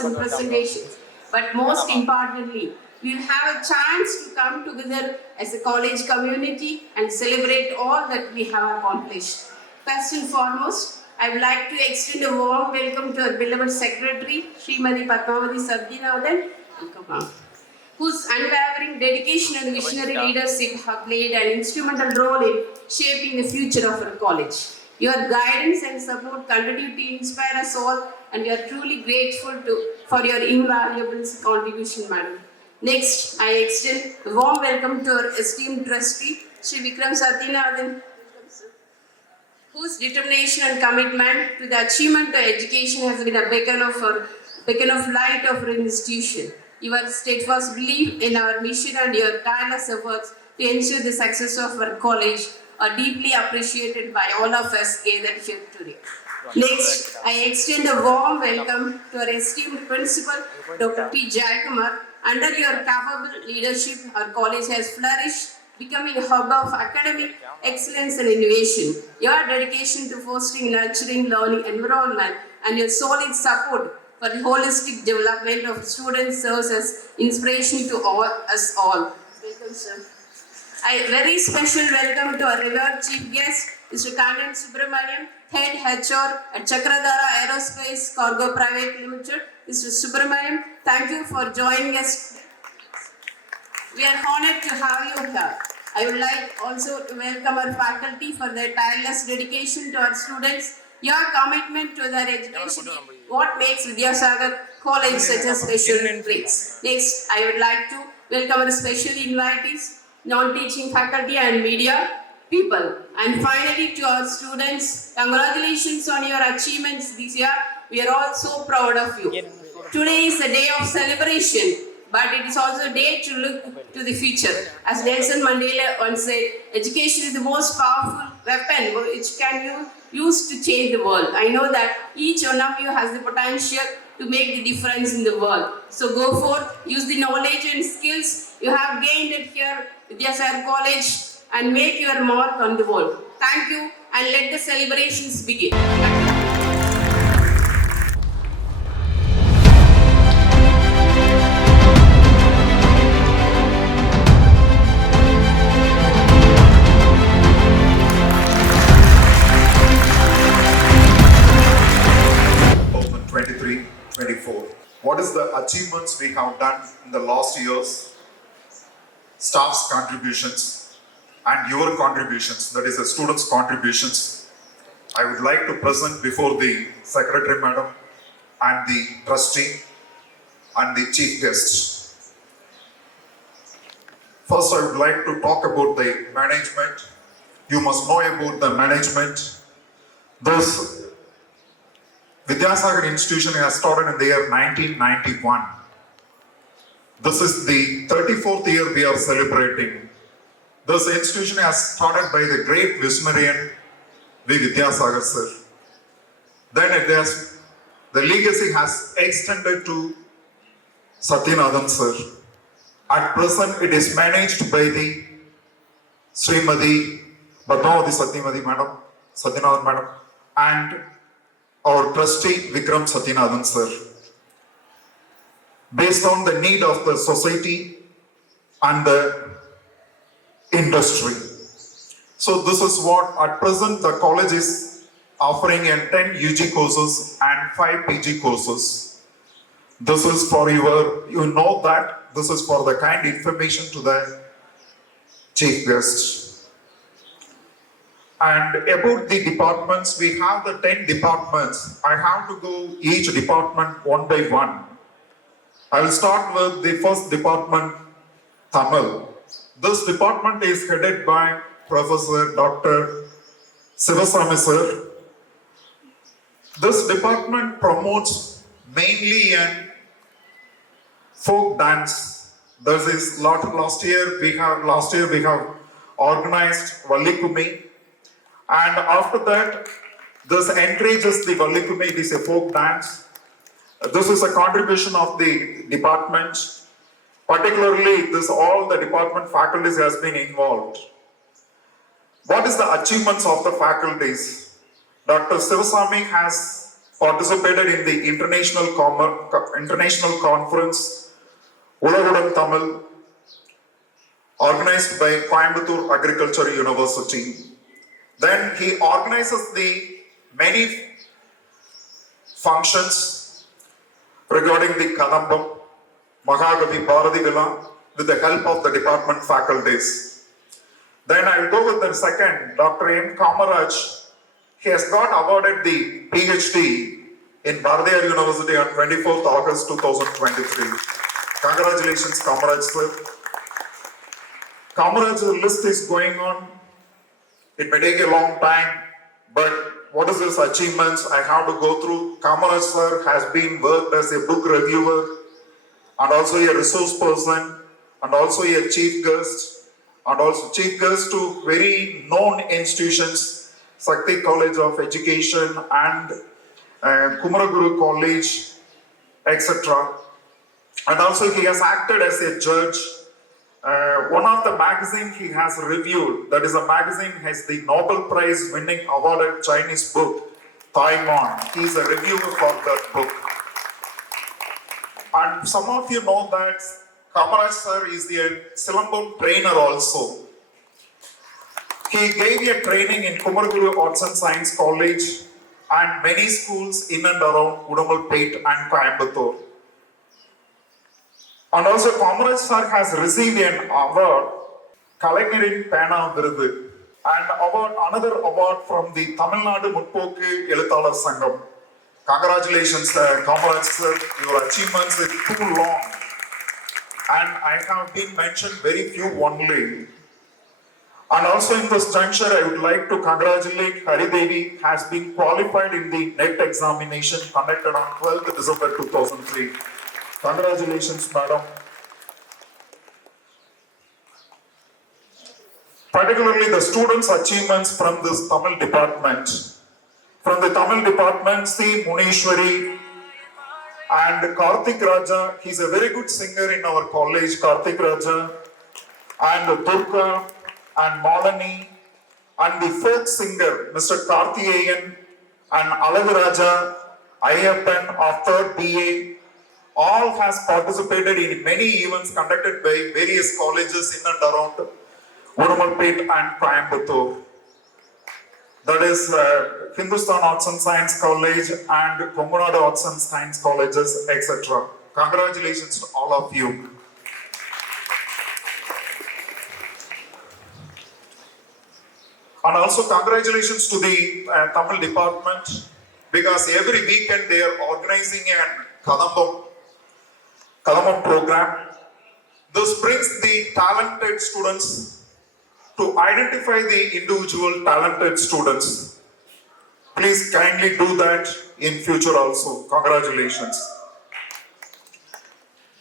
talks and presentations. But most importantly, we'll have a chance to come together as a college community and celebrate all that we have accomplished. First and foremost, I would like to extend a warm welcome to our beloved Secretary, Srimati Padmavati Satyanathan, whose unwavering dedication and visionary leadership have played an instrumental role in shaping the future of our college. Your guidance and support continue to inspire us all, and we are truly grateful for your invaluable contribution, madam. Next, I extend a warm welcome to our esteemed trustee, Sri Vikram Satyanathan, whose determination and commitment to the achievement of education has been a beacon of light of our institution. Your steadfast belief in our mission and your tireless efforts to ensure the success of our college are deeply appreciated by all of us gathered here today. Next, I extend a warm welcome to our esteemed principal, Dr. P. Jayakumar. Under your capable leadership, our college has flourished, becoming a hub of academic excellence and innovation. Your dedication to fostering nurturing learning environment and your solid support for the holistic development of students serves as inspiration to us all. Welcome, sir. A very special welcome to our revered chief guest, Mr. Kannan Subramaniam, Head HR at Chakradhara Aerospace Cargo Private Limited. Mr. Subramaniam, thank you for joining us. We are honored to have you here. I would like also to welcome our faculty for their tireless dedication to our students. Your commitment to their education is what makes Vidyasagar College such a special place. Next, I would like to welcome our special invitees, non-teaching faculty and media people. And finally, to our students, congratulations on your achievements this year. We are all so proud of you. Today is a day of celebration, but it is also a day to look to the future. As Nelson Mandela once said, education is the most powerful weapon which can you use to change the world. I know that each one of you has the potential to make the difference in the world. So go forth, use the knowledge and skills you have gained at here Vidyasagar College and make your mark on the world. Thank you, and let the celebrations begin. Open 23-24. What is the achievements we have done in the last years? Staff's contributions and your contributions, that is the students' contributions. I would like to present before the Secretary Madam and the Trustee and the Chief Guest. First, I would like to talk about the management. You must know about the management. This Vidyasagar institution has started in the year 1991. This is the 34th year we are celebrating. This institution has started by the great visionary V. Vidyasagar sir. Then the legacy has extended to Satyanathan sir. At present, it is managed by the Srimati Padmavati Satyanathan madam, and our trustee Vikram Satyanathan sir. Based on the need of the society and the industry. So this is what at present the college is offering in 10 UG courses and 5 PG courses. This is for you know that this is for the kind information to the chief guest. And about the departments, we have the 10 departments. I have to go each department one by one. I will start with the first department, Tamil. This department is headed by Professor Dr. Sivasamy sir. This department promotes mainly in folk dance. This is last year we have organized Vallikumi, and after that this encourages the Vallikumi. It is a folk dance. This is a contribution of the department. Particularly, all the department faculties has been involved. What is the achievements of the faculties? Dr. Sivasamy has participated in the international conference Ulagudan Tamil, organized by Coimbatore Agriculture University. Then he organizes the many functions regarding the Kadambam, Mahagavi Bharati Villa with the help of the department faculties. Then I will go with the second, Dr. M. Kamaraj. He has got awarded the PhD in Bardiyar University on 24th August 2023. Congratulations, Kamaraj sir. Kamaraj, the list is going on. It may take a long time, but what is his achievements? I have to go through. Kamaraj sir has been worked as a book reviewer and also a resource person and also a chief guest to very known institutions, Sakti College of Education and Kumaraguru College, etc. And also he has acted as a judge. One of the magazine he has reviewed, that is a magazine has the Nobel Prize winning awarded Chinese book, Taiwan. He is a reviewer for that book. And some of you know that Kamaraj sir is the Silambam trainer also. He gave a training in Kumaraguru Arts and Science College and many schools in and around Udamalpet and Coimbatore. And also Kamaraj sir has received an award, Kalaignariin Pena Virudu, and another award from the Tamil Nadu Mutpokku Eluthalar Sangam. Congratulations, Kamaraj sir, your achievements are too long. And I have been mentioned very few only. And also in this juncture, I would like to congratulate Hari Devi, has been qualified in the NET examination conducted on 12th December 2003. Congratulations, madam. Particularly the students' achievements from this Tamil department. From the Tamil department, C. Munishwari and Karthik Raja. He's a very good singer in our college, Karthik Raja, and Durga and Malani, and the folk singer, Mr. Karthiyeyan and Alavaraja, Ayyappan of 3rd BA, all has participated in many events conducted by various colleges in and around Udamalpet and Coimbatore. That is Hindustan Arts and Science College and Kongunadu Arts and Science Colleges, etc. Congratulations to all of you. And also congratulations to the Tamil department, because every weekend they are organizing a Kadambam program. This brings the talented students to identify the individual talented students. Please kindly do that in future also. Congratulations.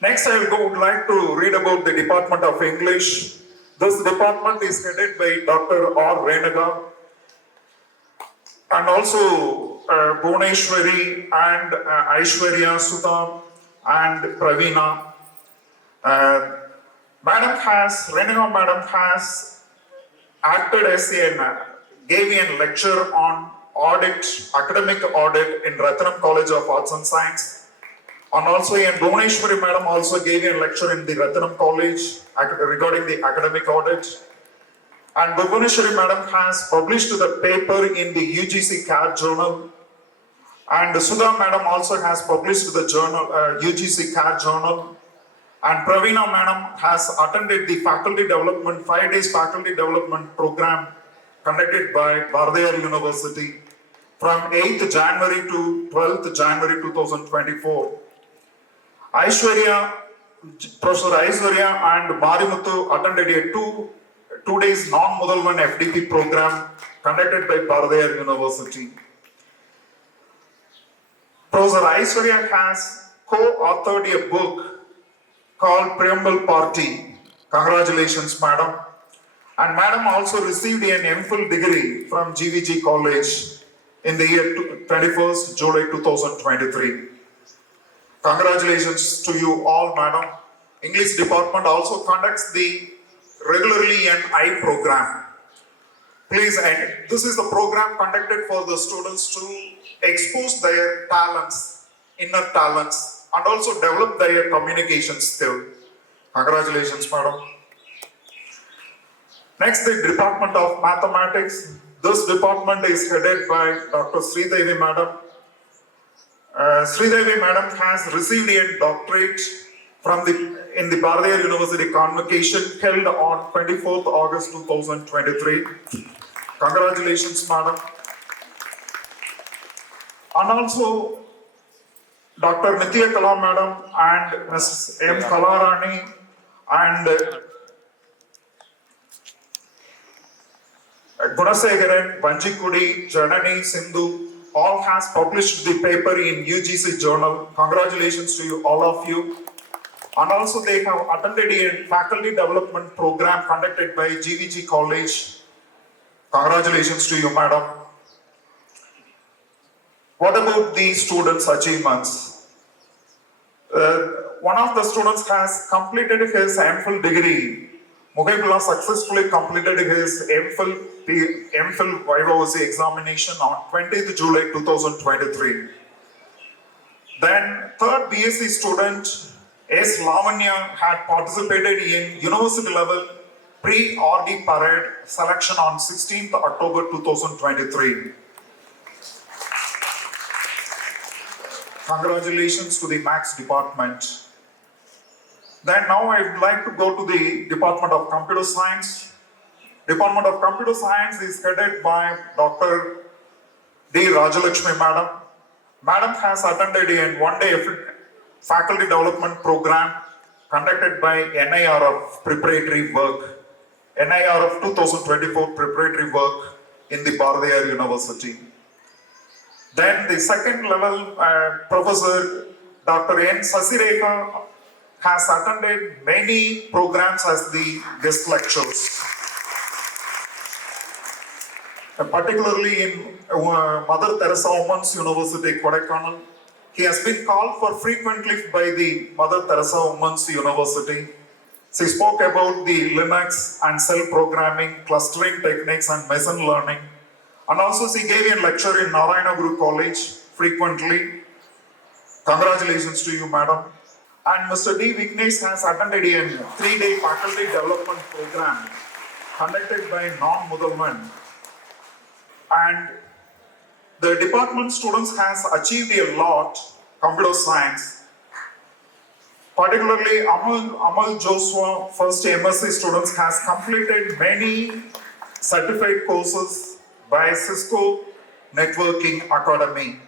Next, I would like to read about the Department of English. This department is headed by Dr. R. Renaga and also Bhuneshwari and Aishwarya Sudha and Pravina. Renaga madam has acted as gave a lecture on academic audit in Ratnam College of Arts and Science. And also Bhuneshwari madam also gave a lecture in the Ratnam College regarding the academic audit. And Bhuneshwari madam has published the paper in the UGC CAD journal. And Sudha madam also has published the journal, UGC CAD journal. And Pravina madam has attended the faculty development, 5 days faculty development program conducted by Bardiyar University from 8th January to 12th January 2024. Professor Aishwarya and Marimuthu attended a two days non-Mudalvan FDP program conducted by Bardiyar University. Professor Aishwarya has co-authored a book called Preamble Party. Congratulations, madam. And madam also received an MPhil degree from GVG College in the year 21st July 2023. Congratulations to you all, madam. English department also conducts regularly an I program. Please, and this is the program conducted for the students to expose their talents, inner talents, and also develop their communication skill. Congratulations, madam. Next, the Department of Mathematics. This department is headed by Dr. Sridevi madam. Sridevi madam has received a doctorate in the Bardiyar University convocation held on 24th August 2023. Congratulations, madam. And also, Dr. Nitya Kala madam and Ms. M. Kalarani and Gunasegaran, Banjikudi, Janani, Sindhu, all has published the paper in UGC journal. Congratulations to you, all of you. And also they have attended a faculty development program conducted by GVG College. Congratulations to you, madam. What about the students' achievements? One of the students has completed his MPhil degree. Mugaibullah successfully completed his MPhil Viva examination on 20th July 2023. Then third BSc student S. Lavanya had participated in university level pre-RD parade selection on 16th October 2023. Congratulations to the Maths department. Then now I would like to go to the Department of Computer Science. Department of Computer Science is headed by Dr. D. Rajalakshmi madam. Madam has attended a one-day faculty development program conducted by NIRF preparatory work. NIRF 2024 preparatory work in the Bardiyar University. Then the second level professor Dr. N. Sasirekha has attended many programs as the guest lecturers. Particularly in Mother Teresa Women's University, Kodaikanal. He has been called for frequently by the Mother Teresa Women's University. She spoke about the Linux and cell programming, clustering techniques and machine learning. And also she gave a lecture in Narayana Guru College frequently. Congratulations to you, madam. And Mr. D. Vignesh has attended a 3-day faculty development program conducted by non-Mudalman. And the department students has achieved a lot, computer science. Particularly Amal Joshua, first MSc students has completed many certified courses by Cisco Networking Academy.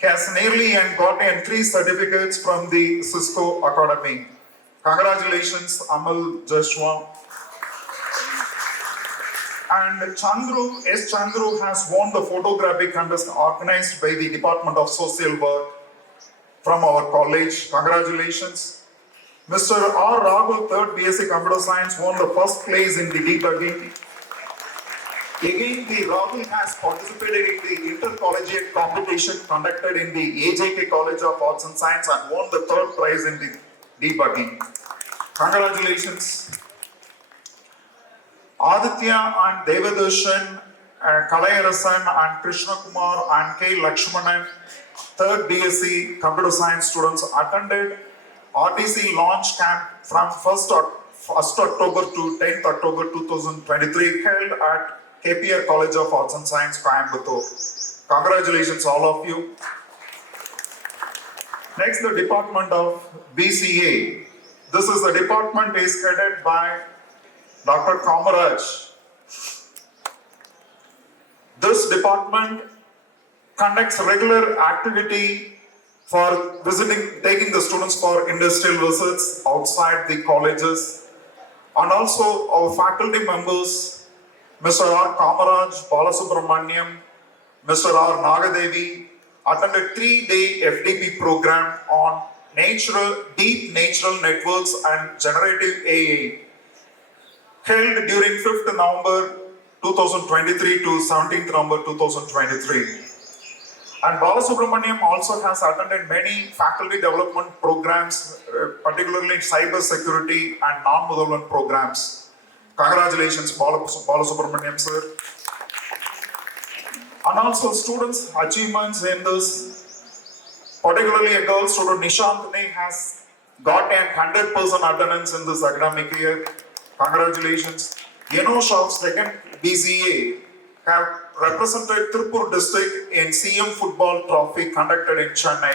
He has nearly gotten 3 certificates from the Cisco Academy. Congratulations, Amal Joshua. And Chandru, S. Chandru has won the photography contest organized by the Department of Social Work from our college. Congratulations. Mr. R. Rahul, 3rd BSc Computer Science, won the first place in the debugging. Again, the Rahul has participated in the intercollegiate competition conducted in the AJK College of Arts and Science and won the 3rd prize in the debugging. Congratulations. Aditya and Devadarshan, Kalayarasan and Krishna Kumar and K. Lakshmanan, 3rd BSc Computer Science students attended RTC launch camp from 1st October to 10th October 2023 held at KPR College of Arts and Science, Coimbatore. Congratulations all of you. Next, the Department of BCA. This is the department is headed by Dr. Kamaraj. This department conducts regular activity for taking the students for industrial visits outside the colleges. And also our faculty members, Mr. R. Kamaraj, Balasubramaniam, Mr. R. Nagadevi, attended 3-day FDP program on deep natural networks and generative AI, held during 5th November 2023 to 17th November 2023. And Balasubramaniam also has attended many faculty development programs, particularly in cyber security and non-Mudalman programs. Congratulations, Balasubramaniam sir. And also students' achievements in this, particularly a girl student, Nishantini, has got an 100% attendance in this academic year. Congratulations. Yenosh of second BCA have represented Tripur district in CM Football Trophy conducted in Chennai.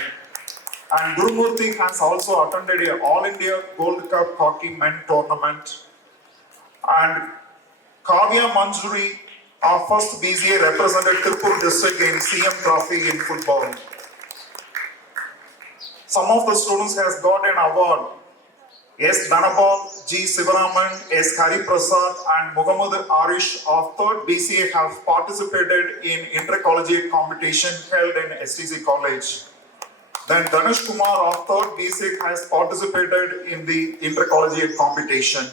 And Gurumurthy has also attended a All India Gold Cup Hockey Men Tournament. And Kavya Manjuri, our first BCA, represented Tripur district in CM Trophy in football. Some of the students has got an award. S. Dhanapal, G. Sivaraman, S. Hari Prasad and Muhammad Arish of 3rd BCA have participated in inter-collegiate competition held in STC College. Then Ganesh Kumar of 3rd BCA has participated in the inter-collegiate competition.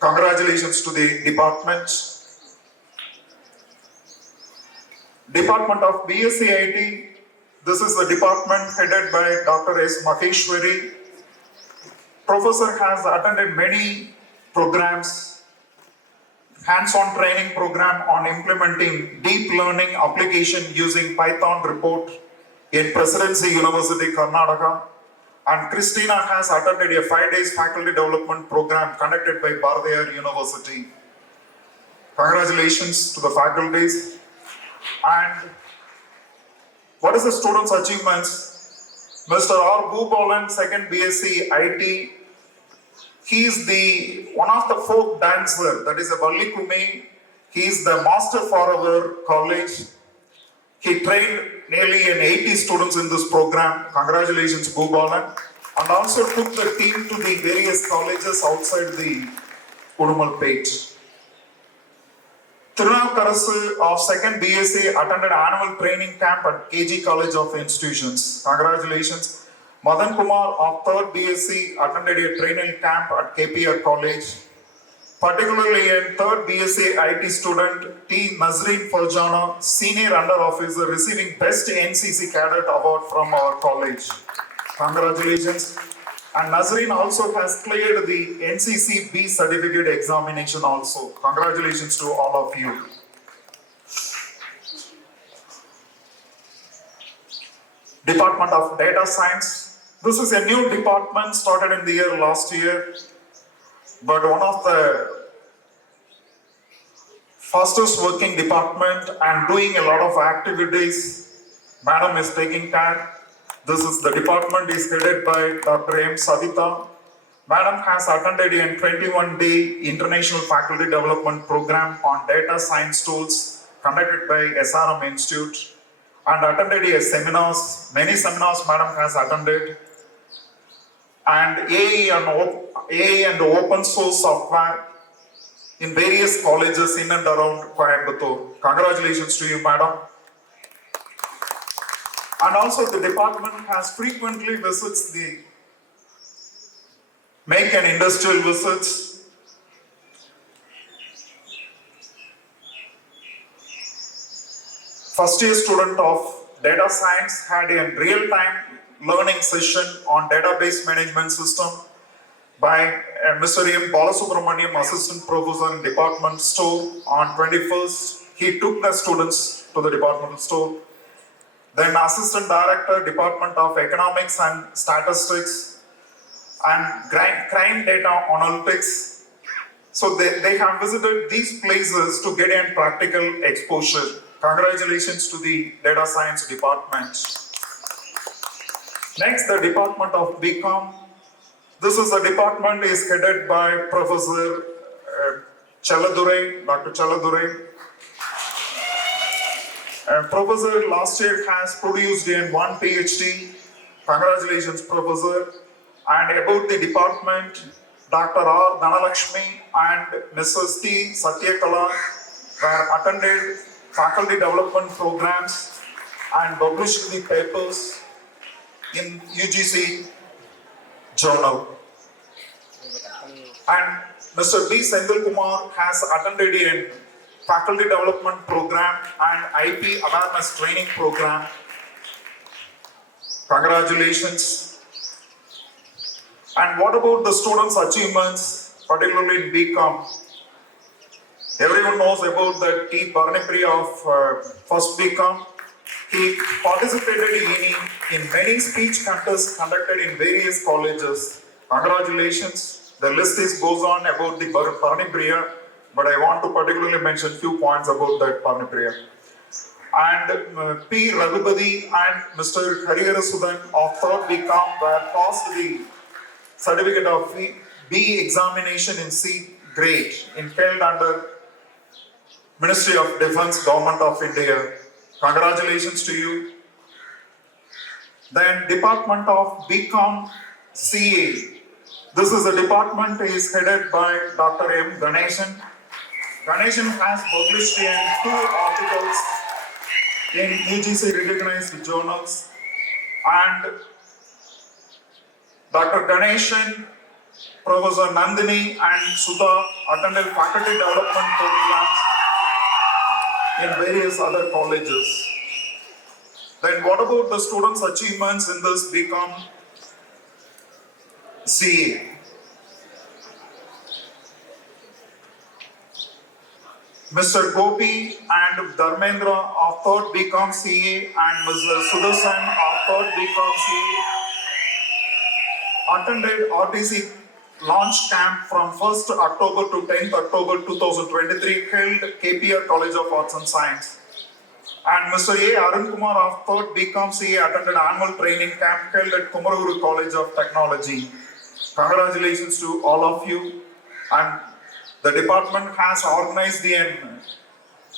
Congratulations to the department. Department of BSc IT. This is the department headed by Dr. S. Maheshwari. Professor has attended many programs, hands-on training program on implementing deep learning application using Python report in Presidency University, Karnataka. And Christina has attended a 5 days faculty development program conducted by Bardayar University. Congratulations to the faculties. And what is the students' achievements? Mr. R. Bhubalan, second BSc IT. He is one of the folk dancer, that is a Valli Kumi. He is the master for our college. He trained nearly 80 students in this program. Congratulations, Bhubalan. And also took the team to the various colleges outside the Udumalpet. Tirunavakarasu of 2nd BSc attended annual training camp at KG College of Institutions. Congratulations. Madan Kumar of 3rd BSc attended a training camp at KPR College. Particularly in 3rd BSc IT student T. Nazreen Farjana, Senior Under Officer, receiving Best NCC Cadet Award from our college. Congratulations. And Nazreen also has cleared the NCC B certificate examination also. Congratulations to all of you. Department of Data Science. This is a new department started in the year last year. But one of the fastest working department and doing a lot of activities. Madam is taking care. This is the department is headed by Dr. M. Savita. Madam has attended a 21-day International Faculty Development Program on Data Science Tools conducted by SRM Institute and attended a seminars. Many seminars Madam has attended. And AI and open source software in various colleges in and around Coimbatore. Congratulations to you, Madam. And also the department has frequently visits the make and industrial visits. First year student of data science had a real-time learning session on database management system by Mr. M. Balasubramaniam, Assistant Professor in Department Store on 21st. He took the students to the departmental store. Then Assistant Director, Department of Economics and Statistics and Crime Data Analytics. So they have visited these places to get a practical exposure. Congratulations to the Data Science Department. Next, the Department of BCom. This is the department is headed by Professor Chaladurai, Dr. Chaladurai. Professor last year has produced in 1 PhD. Congratulations, Professor. And about the department, Dr. R. Dhanalakshmi and Mrs. T. Satyakala were attended faculty development programs and published the papers in UGC journal. And Mr. B. Senthil Kumar has attended a faculty development program and IP awareness training program. Congratulations. And what about the students' achievements, particularly in BCom? Everyone knows about the T. Parnipriya of first BCom. He participated in many speech contests conducted in various colleges. Congratulations. The list goes on about the Parnipriya, but I want to particularly mention few points about that Parnipriya. And P. Raghupati and Mr. Harihara Sudan of third BCom were passed the certificate of B examination in C grade in held under Ministry of Defence, Government of India. Congratulations to you. Then Department of BCom CA. This is a department is headed by Dr. M. Ganeshan. Ganeshan has published in 2 articles in UGC recognized journals, and Dr. Ganeshan, Professor Nandini and Sudha attended faculty development programs in various other colleges. Then what about the students' achievements in this BCom CA? Mr. Gopi and Dharmendra of 3rd BCom CA and Mr. Sudarshan of 3rd BCom CA attended RTC launch camp from 1st October to 10th October 2023 held KPR College of Arts and Science. And Mr. A. Arun Kumar of 3rd BCom CA attended annual training camp held at Kumaraguru College of Technology. Congratulations to all of you. And the department has organized the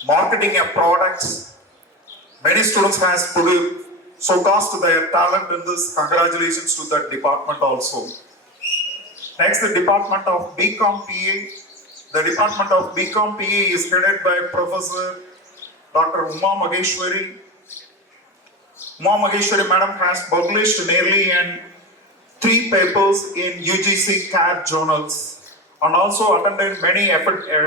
marketing of products. Many students has showcased their talent in this. Congratulations to that department also. Next, the Department of BCom PA. The Department of BCom PA is headed by Professor Dr. Uma Maheshwari. Uma Maheshwari Madam has published nearly 3 papers in UGC CAD journals and also attended many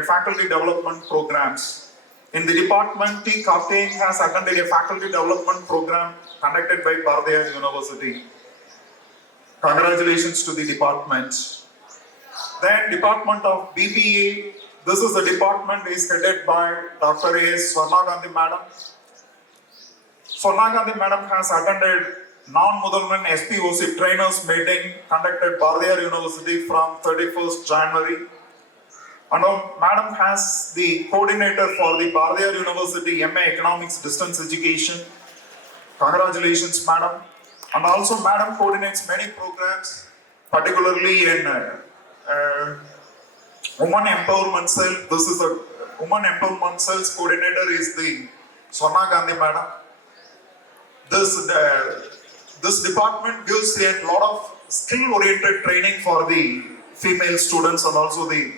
faculty development programs. In the department, T. Karthik has attended a faculty development program conducted by Bardayar University. Congratulations to the department. Then Department of BBA. This is the department is headed by Dr. A. Swarna Gandhi Madam. Swarna Gandhi Madam has attended non-Mudalman SPOC trainers meeting conducted Bardayar University from 31st January. And Madam has the coordinator for the Bardayar University MA Economics Distance Education. Congratulations, Madam. And also Madam coordinates many programs, particularly in Women Empowerment Cell. This is a Women Empowerment Cell's coordinator is the Swarna Gandhi Madam. This department gives a lot of skill-oriented training for the female students and also the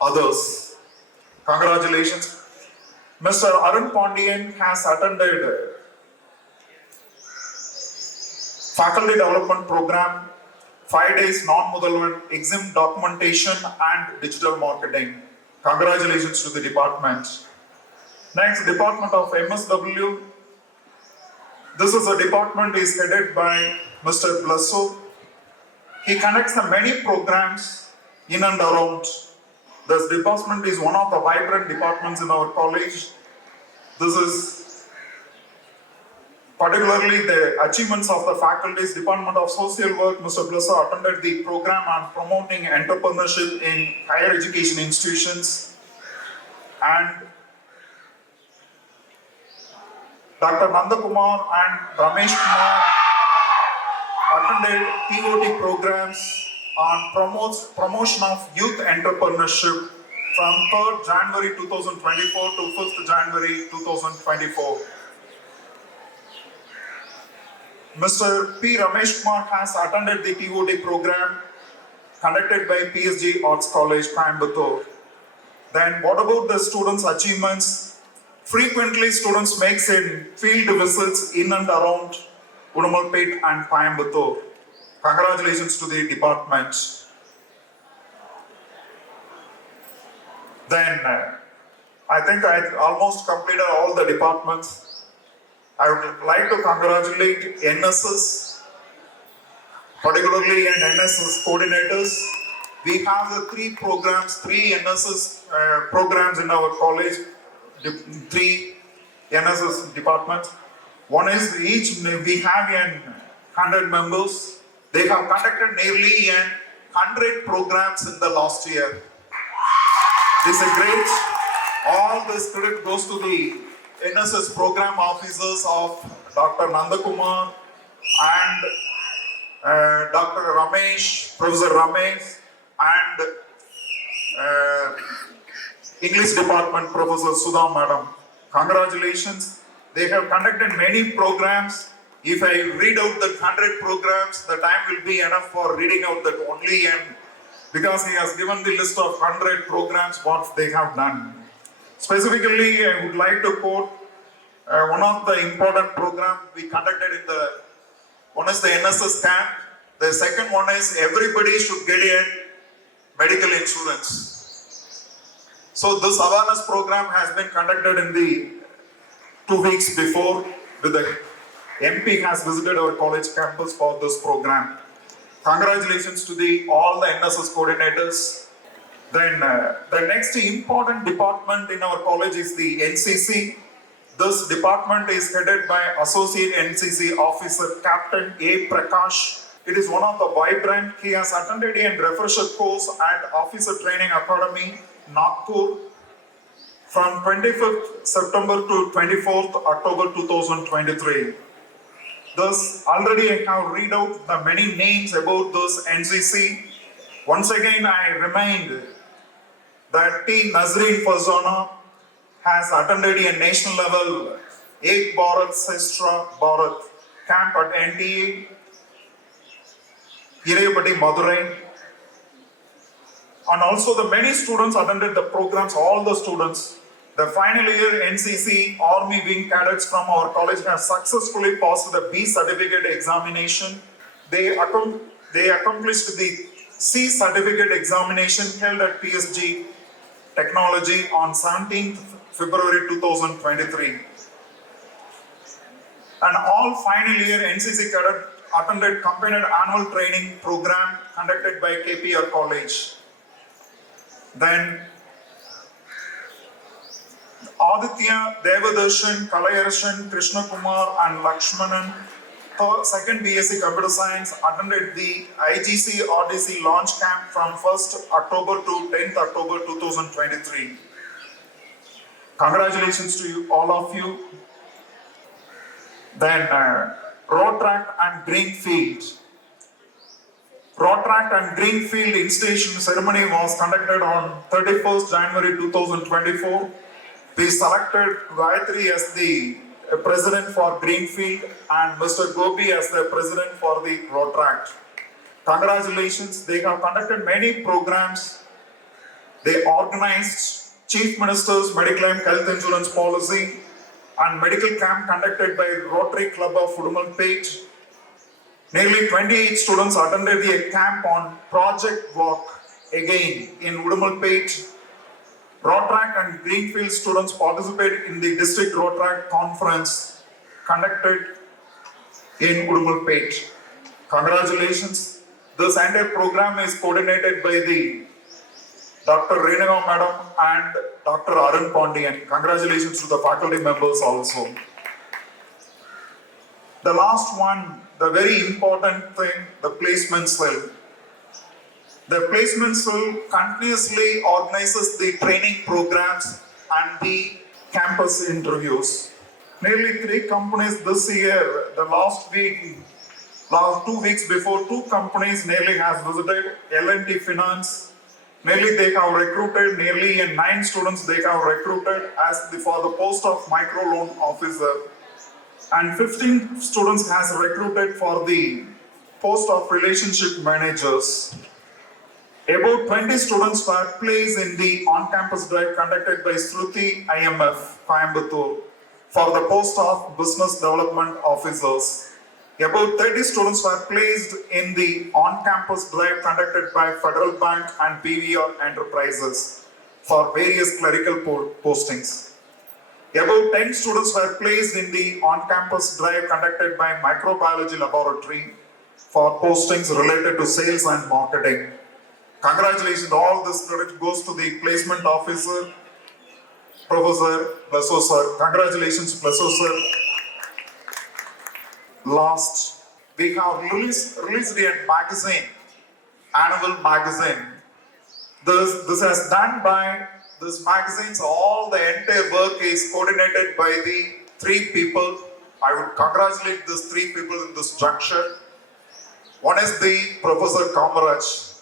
others. Congratulations. Mr. Arun Pandian has attended faculty development program, 5 days non-Mudalvan exam documentation and digital marketing. Congratulations to the department. Next, Department of MSW. This is a department is headed by Mr. Blasso. He conducts many programs in and around. This department is one of the vibrant departments in our college. This is particularly the achievements of the faculty's Department of Social Work. Mr. Blasso attended the program on promoting entrepreneurship in higher education institutions. And Dr. Nandakumar and Ramesh Kumar attended TOT programs on promotion of youth entrepreneurship from 3rd January 2024 to 5th January 2024. Mr. P. Ramesh Kumar has attended the TOT program conducted by PSG Arts College, Coimbatore. Then what about the students' achievements? Frequently, students make field visits in and around Udumalpet and Coimbatore. Congratulations to the department. Then, I think I almost completed all the departments. I would like to congratulate NSS, particularly and NSS coordinators, We have the three NSS programs in our college, three NSS departments. One is we have 100 members. They have conducted nearly 100 programs in the last year. This is great. All this credit goes to the NSS program officers of Dr. Nandakumar and Dr. Ramesh, Professor Ramesh, and English department Professor Sudha Madam. Congratulations. They have conducted many programs. If I read out the 100 programs, the time will be enough for reading out that only, and because he has given the list of 100 programs what they have done. Specifically, I would like to quote one of the important programs we conducted one is the NSS camp. The second one is everybody should get a medical insurance. So this awareness program has been conducted in the 2 weeks before. With the MP has visited our college campus for this program. Congratulations to all the NSS coordinators. Then the next important department in our college is the NCC. This department is headed by Associate NCC Officer Captain A. Prakash. It is one of the vibrant. He has attended a refresher course at Officer Training Academy, Nagpur, from 25th September to 24th October 2023. Thus, already I have read out the many names about this NCC. Once again, I remind that T. Nazreen Fazana has attended a national level Ek Bharat Sestra Bharat camp at NTA, Irayapati, Madurai. And also the many students attended the programs, all the students. The final year NCC Army Wing cadets from our college have successfully passed the B certificate examination. They accomplished the C certificate examination held at PSG Technology on 17th February 2023. And all final year NCC cadet attended combined annual training program conducted by KPR College. Then Aditya, Devadarshan, Kalayarshan, Krishna Kumar and Lakshmanan, second BSc Computer Science, attended the IGC RDC launch camp from 1st October to 10th October 2023. Congratulations to you, all of you. Then Rotract and Greenfield. Rotract and Greenfield installation ceremony was conducted on 31st January 2024. We selected Gayatri as the president for Greenfield and Mr. Gopi as the president for the Rotract. Congratulations, they have conducted many programs. They organized Chief Minister's Medical and Health Insurance Policy and medical camp conducted by Rotary Club of Udumalpet. Nearly 28 students attended the camp on Project Walk again in Udumalpet. Rotract and Greenfield students participated in the District Rotract Conference conducted in Udumalpet. Congratulations. This entire program is coordinated by the Dr. Renuka Madam and Dr. Arun Pandian. Congratulations to the faculty members also. The last one, the very important thing, the placement cell. The placement cell continuously organizes the training programs and the campus interviews. Nearly 3 companies this year, the last 2 weeks before, 2 companies nearly has visited L&T Finance. Nearly they have recruited, nearly 9 students they have recruited for the post of micro loan officer. And 15 students has recruited for the post of relationship managers. About 20 students were placed in the on-campus drive conducted by Shruti IMF, Coimbatore, for the post of business development officers. About 30 students were placed in the on-campus drive conducted by Federal Bank and PVR Enterprises for various clerical postings. About 10 students were placed in the on-campus drive conducted by Microbiology Laboratory for postings related to sales and marketing. Congratulations, all this credit goes to the placement officer, Professor Blasso sir. Congratulations, Blasso sir. Last, we have released a magazine, annual magazine. This has done by this magazines. All the entire work is coordinated by the three people. I would congratulate these three people in this juncture. One is the Professor Kamaraj.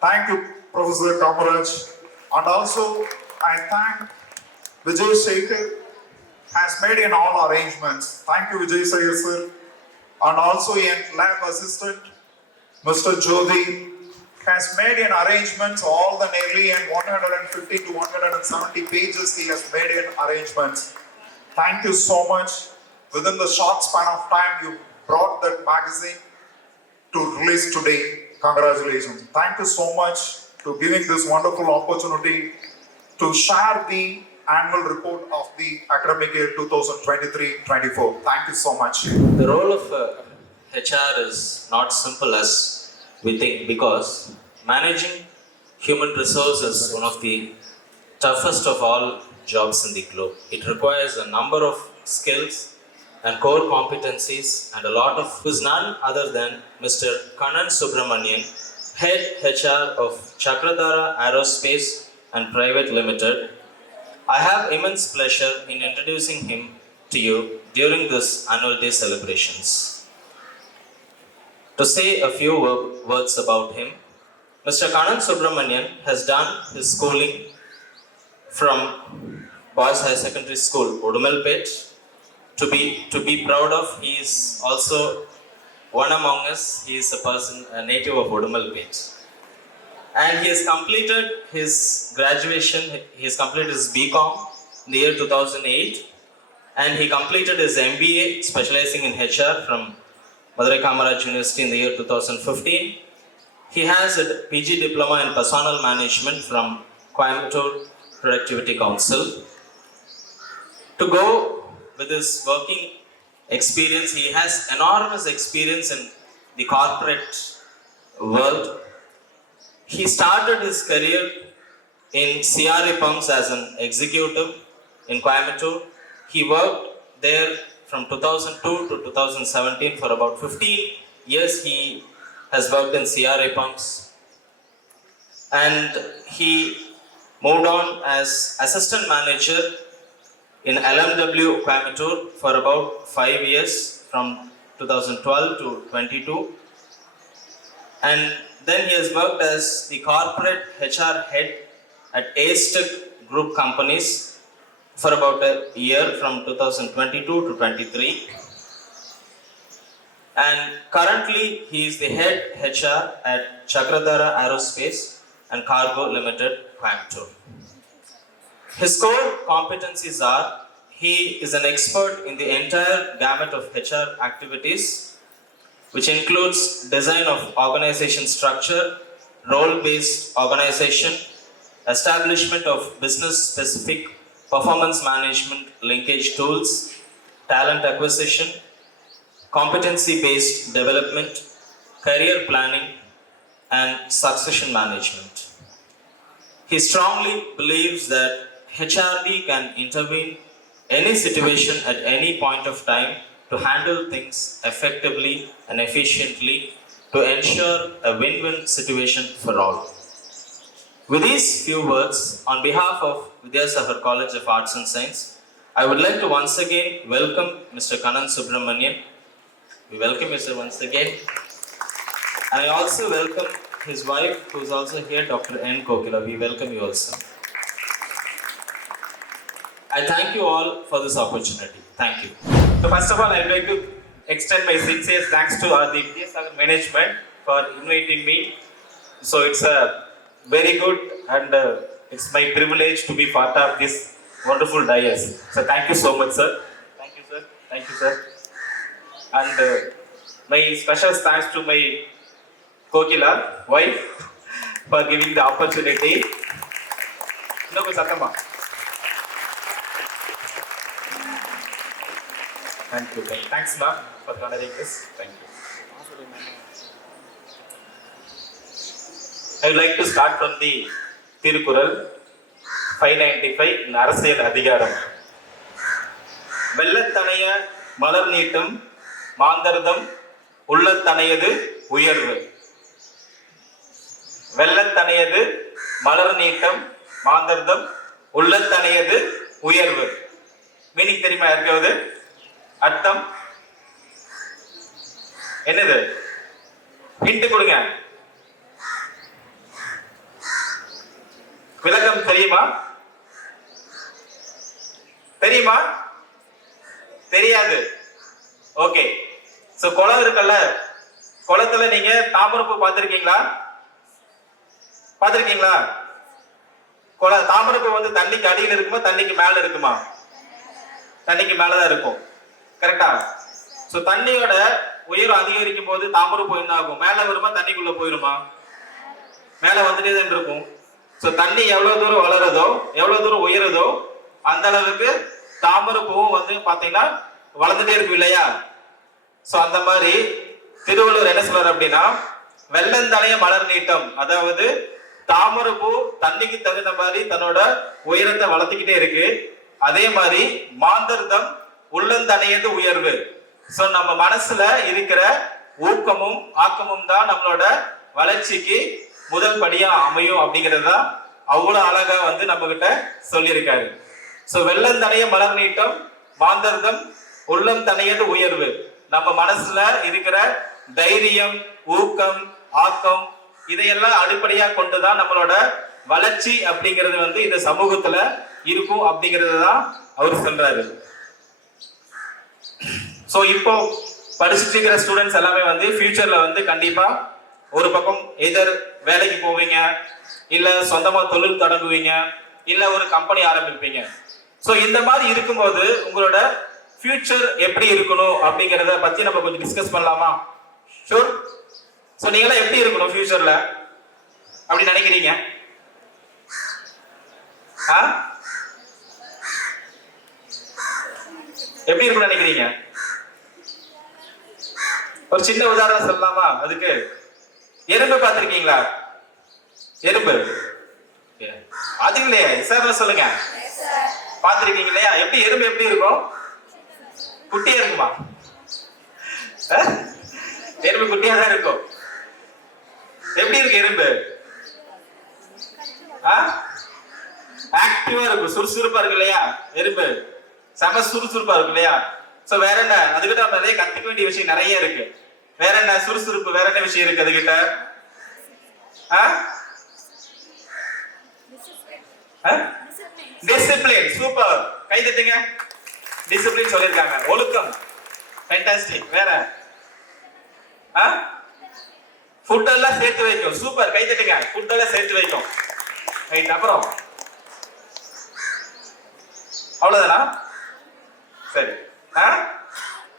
Thank you, Professor Kamaraj. And also, I thank Vijay Shekhar has made in all arrangements. Thank you, Vijay Shekhar sir. And also in lab assistant, Mr. Jodi has made in arrangements all the nearly 150 to 170 pages he has made in arrangements. Thank you so much. Within the short span of time, you brought that magazine to release today. Congratulations. Thank you so much to giving this wonderful opportunity to share the annual report of the academic year 2023-24. Thank you so much. The role of HR is not simple as we think, because managing human resources is one of the toughest of all jobs in the globe. It requires a number of skills and core competencies, and a lot of who's none other than Mr. Kannan Subramanian, Head HR of Chakradhara Aerospace and Private Limited. I have immense pleasure in introducing him to you during this annual day celebrations. To say a few words about him, Mr. Kannan Subramanian has done his schooling from Boys High Secondary School, Udumalpet. To be proud of, he is also one among us. He is a native of Udumalpet. And he has completed his graduation, he has completed his BCom in the year 2008, and he completed his MBA specializing in HR from Madurai Kamaraj University in the year 2015. He has a PG diploma in personal management from Coimbatore Productivity Council. To go with his working experience, he has enormous experience in the corporate world. He started his career in CRA Pumps as an executive in Coimbatore. He worked there from 2002 to 2017 for about 15 years. He has worked in CRA Pumps, and he moved on as assistant manager in LMW Coimbatore for about 5 years from 2012 to 22. And then he has worked as the corporate HR head at Aztec Group companies for about a year from 2022 to 23. And currently he is the head HR at Chakradhara Aerospace and Cargo Limited, Coimbatore. His core competencies are: he is an expert in the entire gamut of HR activities, which includes design of organization structure, role-based organization, establishment of business-specific performance management linkage tools, talent acquisition, competency-based development, career planning, and succession management. He strongly believes that HRD can intervene any situation at any point of time to handle things effectively and efficiently to ensure a win-win situation for all. With these few words, on behalf of Vidyasagar College of Arts and Science, I would like to once again welcome Mr. Kannan Subramanian. We welcome you, sir, once again. And I also welcome his wife, who is also here, Dr. N. Kokila. We welcome you also. I thank you all for this opportunity. Thank you. So first of all, I would like to extend my sincere thanks to the Vidyasagar management for inviting me. So it's a very good, and it's my privilege to be part of this wonderful dais. So thank you so much, sir. Thank you, sir. Thank you, sir. And my special thanks to my Kokila wife for giving the opportunity. Thank you. Thanks, ma'am, for honoring this. Thank you. I would like to start from the Tirukural 595 அரசியல் அதிகாரம். வெள்ளத்தனைய மலர் நீட்டும் மாந்தர்தம் உள்ளத்தனையது உயர்வு. வெள்ளத்தனையது மலர் நீட்டம் மாந்தர்தம் உள்ளத்தனையது உயர்வு. மீனிங் தெரியுமா இருக்கிறது? அர்த்தம் என்னது? ஹிண்ட் கொடுங்க. விளக்கம் தெரியுமா? தெரியுமா? தெரியாது. ஓகே. சோ குளம் இருக்குல்ல, குளத்துல நீங்க தாமரைப்பூ பார்த்திருக்கீங்களா? பார்த்திருக்கீங்களா? தாமரைப்பூ வந்து தண்ணிக்கு அடியில் இருக்குமா தண்ணிக்கு மேல இருக்குமா? தண்ணிக்கு மேலதான் இருக்கும். கரெக்டா? சோ தண்ணியோட உயரம் அதிகரிக்கும் போது தாமரைப்பூ என்ன ஆகும்? மேல வருமா தண்ணிக்குள்ள போயிருமா? மேல வந்துட்டே தான் இருக்கும். சோ தண்ணி எவ்வளவு தூரம் வளருதோ எவ்வளவு தூரம் உயருதோ அந்த அளவுக்கு தாமரைப்பூவும் வந்து பாத்தீங்கன்னா வளர்ந்துட்டே இருக்கும் இல்லையா? சோ அந்த மாதிரி திருவள்ளுவர் என்ன சொல்றாரு அப்படின்னா, வெள்ளந்தனைய மலர் நீட்டம், அதாவது தாமரைப்பூ தண்ணிக்கு தகுந்த மாதிரி தன்னோட உயரத்தை வளர்த்துக்கிட்டே இருக்கு. அதே மாதிரி மாந்தர்தம் உள்ளந்தனையது உயர்வு. சோ நம்ம மனசுல இருக்கிற ஊக்கமும் ஆக்கமும் தான் நம்மளோட வளர்ச்சிக்கு முதல் படியா அமையும் அப்படிங்கிறது தான் அவ்வளவு அழகா வந்து நம்ம கிட்ட சொல்லியிருக்காரு. சோ வெள்ளந்தனைய மலர் நீட்டம் மாந்தர்தம் உள்ளம் தனையது உயர்வு. நம்ம மனசுல இருக்கிற தைரியம், ஊக்கம், ஆக்கம் இதையெல்லாம் அடிப்படையா கொண்டுதான் நம்மளோட வளர்ச்சி அப்படிங்கிறது வந்து இந்த சமூகத்துல இருக்கும் அப்படிங்கிறது தான் அவர் சொல்றாரு. சோ இப்போ படிச்சுட்டு இருக்கிற ஸ்டூடெண்ட்ஸ் எல்லாமே வந்து ஃபியூச்சர்ல வந்து கண்டிப்பா ஒரு பக்கம் எதர் வேலைக்கு போவீங்க, இல்ல சொந்தமா தொழில் தொடங்குவீங்க, இல்ல ஒரு கம்பெனி ஆரம்பிப்பீங்க. சோ இந்த மாதிரி இருக்கும்போது உங்களோட ஃபியூச்சர் எப்படி இருக்கணும் அப்படிங்கறத பத்தி நம்ம கொஞ்சம் டிஸ்கஸ் பண்ணலாமா? ஷூர். சோ நீங்க எப்படி இருக்கணும் ஃபியூச்சர்ல அப்படி நினைக்கிறீங்க? எப்படி இருக்கணும் நினைக்கிறீங்க? ஒரு சின்ன உதாரணம் சொல்லலாமா? அதுக்கு எறும்பு பார்த்திருக்கீங்களா? எறும்பு அது இல்லையா? சார் சொல்லுங்க. பார்த்திருக்கீங்க இல்லையா? எப்படி எறும்பு எப்படி இருக்கும்? குட்டியா இருக்குமா? எறும்பு குட்டியா தான் இருக்கும். எப்படி இருக்கு எறும்பு? ஆக்டிவா இருக்கும், சுறுசுறுப்பா இருக்கு இல்லையா? எறும்பு செம சுறுசுறுப்பா இருக்கு இல்லையா? சோ வேற என்ன, அதுகிட்ட நம்ம நிறைய கத்துக்க வேண்டிய விஷயம் நிறைய இருக்கு. வேற என்ன சுறுசுறுப்பு, வேற என்ன விஷயம் இருக்கு அதுகிட்ட? டிசிப்ளின். சூப்பர், கை தட்டுங்க. டிசிப்ளின் சொல்லிருக்காங்க. ஒழுக்கம், ஃபேண்டாஸ்டிக். வேற ஃபுட் எல்லாம் சேர்த்து வைக்கும். சூப்பர், கை தட்டுங்க. ஃபுட் எல்லாம் சேர்த்து வைக்கும். ரைட். அப்புறம் அவ்வளவுதானா? சரி.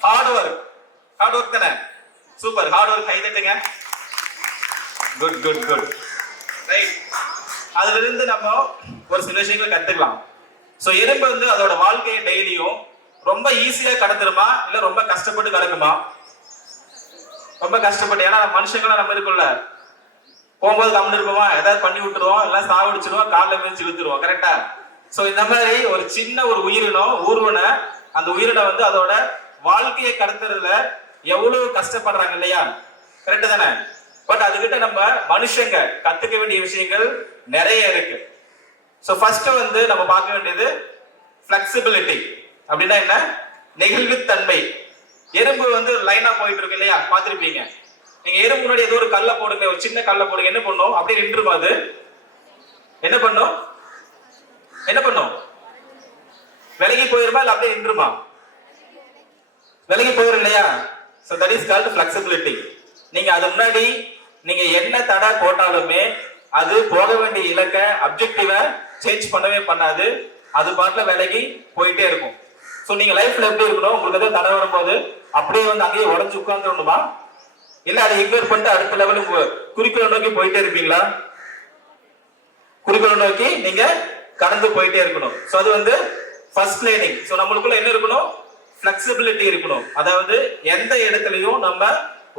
Hard work. ஹார்ட் ஒர்க் தானே? Super, hard work. கை தட்டுங்க. Good good good. ரைட். அதுல இருந்து நம்ம ஒரு சில விஷயங்களை கத்துக்கலாம். சோ எறும்பு வந்து அதோட வாழ்க்கையை டெய்லியும் ரொம்ப ஈஸியா கடந்துருமா இல்ல ரொம்ப கஷ்டப்பட்டு கடக்குமா? ரொம்ப கஷ்டப்பட்டு. ஏன்னா மனுஷங்களாம் நம்ம இருக்கும்ல, போகும்போது கம்மி இருக்குமா, ஏதாவது பண்ணி விட்டுருவோம், எல்லாம் சாவடிச்சிருவோம், காலில் மிதிச்சு இழுத்துருவோம். கரெக்டா? சோ இந்த மாதிரி ஒரு சின்ன ஒரு உயிரினம் ஊர்வன, அந்த உயிரினம் வந்து அதோட வாழ்க்கையை கடத்துறதுல எவ்வளவு கஷ்டப்படுறாங்க இல்லையா? கரெக்ட் தானே? பட் அதுகிட்ட நம்ம மனுஷங்க கத்துக்க வேண்டிய விஷயங்கள் நிறைய இருக்கு. சோ ஃபர்ஸ்ட் வந்து நம்ம பார்க்க வேண்டியது ஃபிளெக்சிபிலிட்டி. அப்படின்னா என்ன? நெகிழ்வுத்தன்மை. எறும்பு வந்து லைனா போயிட்டு இருக்கு இல்லையா? பார்த்திருப்பீங்க நீங்க. எறும்பு முன்னாடி ஏதோ ஒரு கல்லை போடுங்க, ஒரு சின்ன கல்லை போடுங்க, என்ன பண்ணும்? அப்படியே நின்றுமா? அது என்ன பண்ணும்? என்ன பண்ணும்? விலகி போயிருமா இல்ல அப்படியே நின்றுமா? விலகி போயிரும் இல்லையா? So that is called flexibility. நீங்க அது முன்னாடி நீங்க என்ன தடை போட்டாலுமே அது போக வேண்டிய இலக்க அப்ஜெக்டிவ சேஞ்ச் பண்ணவே பண்ணாது. அது பாட்டுல விலகி போயிட்டே இருக்கும். சோ நீங்க லைஃப்ல எப்படி இருக்கணும்? உங்களுக்கு ஏதோ தடை வரும்போது அப்படியே வந்து அங்கேயே உடஞ்சு உட்கார்ந்துடணுமா? இல்ல அதை இக்னோர் பண்ணிட்டு அடுத்த லெவலுக்கு குறிக்கோளை நோக்கி போயிட்டே இருப்பீங்களா? குறிக்கோளை நோக்கி நீங்க கடந்து போயிட்டே இருக்கணும். சோ அது வந்து ஃபர்ஸ்ட் லேர்னிங். சோ நம்மளுக்குள்ள என்ன இருக்கணும்? ஃபிளெக்சிபிலிட்டி இருக்கணும். அதாவது எந்த இடத்துலயும் நம்ம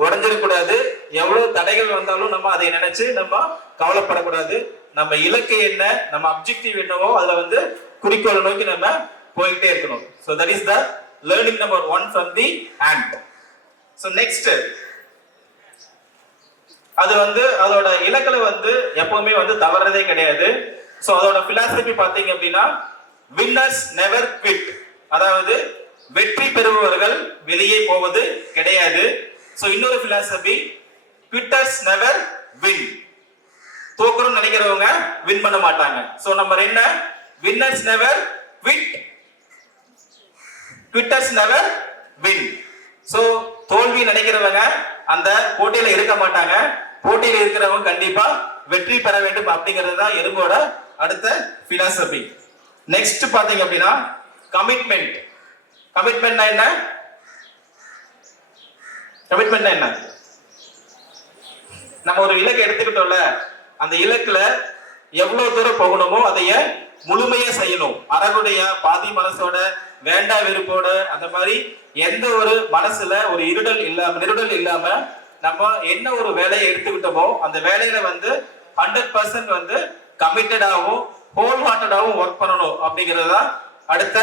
உடஞ்சிடக்கூடாது, எவ்வளவு தடைகள் வந்தாலும் நம்ம அதை நினைச்சு நம்ம கவலைப்படக்கூடாது. நம்ம இலக்கு என்ன, நம்ம அப்ஜெக்டிவ் என்னவோ அதுல வந்து குறிக்கோளை நோக்கி நம்ம போயிட்டே இருக்கணும். So that is the learning number 1 from the ant. So next, அது வந்து அதோட இலக்குல வந்து எப்பவுமே வந்து தவறதே கிடையாது. சோ அதோட பிலாசபி பாத்தீங்க அப்படின்னா வின்னர்ஸ் நெவர் குவிட், அதாவது வெற்றி பெறுபவர்கள் வெளியே போவது கிடையாது. சோ இன்னொரு பிலாசபி குவிட்டர்ஸ் நெவர் வின், தோக்கணும் நினைக்கிறவங்க வின் பண்ண மாட்டாங்க. சோ நம்பர் என்ன, winners never quit, quitters never win. So தோல்வி நினைக்கிறவங்க அந்த போட்டியில இருக்க மாட்டாங்க, போட்டியில இருக்கிறவங்க கண்டிப்பா வெற்றி பெற வேண்டும் அப்படிங்கிறது தான் எறும்போட அடுத்த பிலாசபி. நெக்ஸ்ட் பாத்தீங்க அப்படின்னா கமிட்மெண்ட். கமிட்மெண்ட்னா என்ன, கமிட்மெண்ட்னா என்ன, நம்ம ஒரு இலக்கை எடுத்துக்கிட்டோம்ல, அந்த இலக்குல எவ்வளவு தூரம் போகணுமோ அதைய முழுமையா செய்யணும். அறகுடைய பாதி மனசோட வேண்டா வெறுப்போட அந்த மாதிரி எந்த ஒரு மனசுல ஒரு நிருடல் இல்லாம நம்ம என்ன ஒரு வேலையை எடுத்துக்கிட்டோமோ அந்த வேலையில வந்து 100% வந்து கமிட்டடாகவும் ஹோல் ஹார்ட்டடாகவும் ஒர்க் பண்ணணும் அப்படிங்கிறது தான் அடுத்த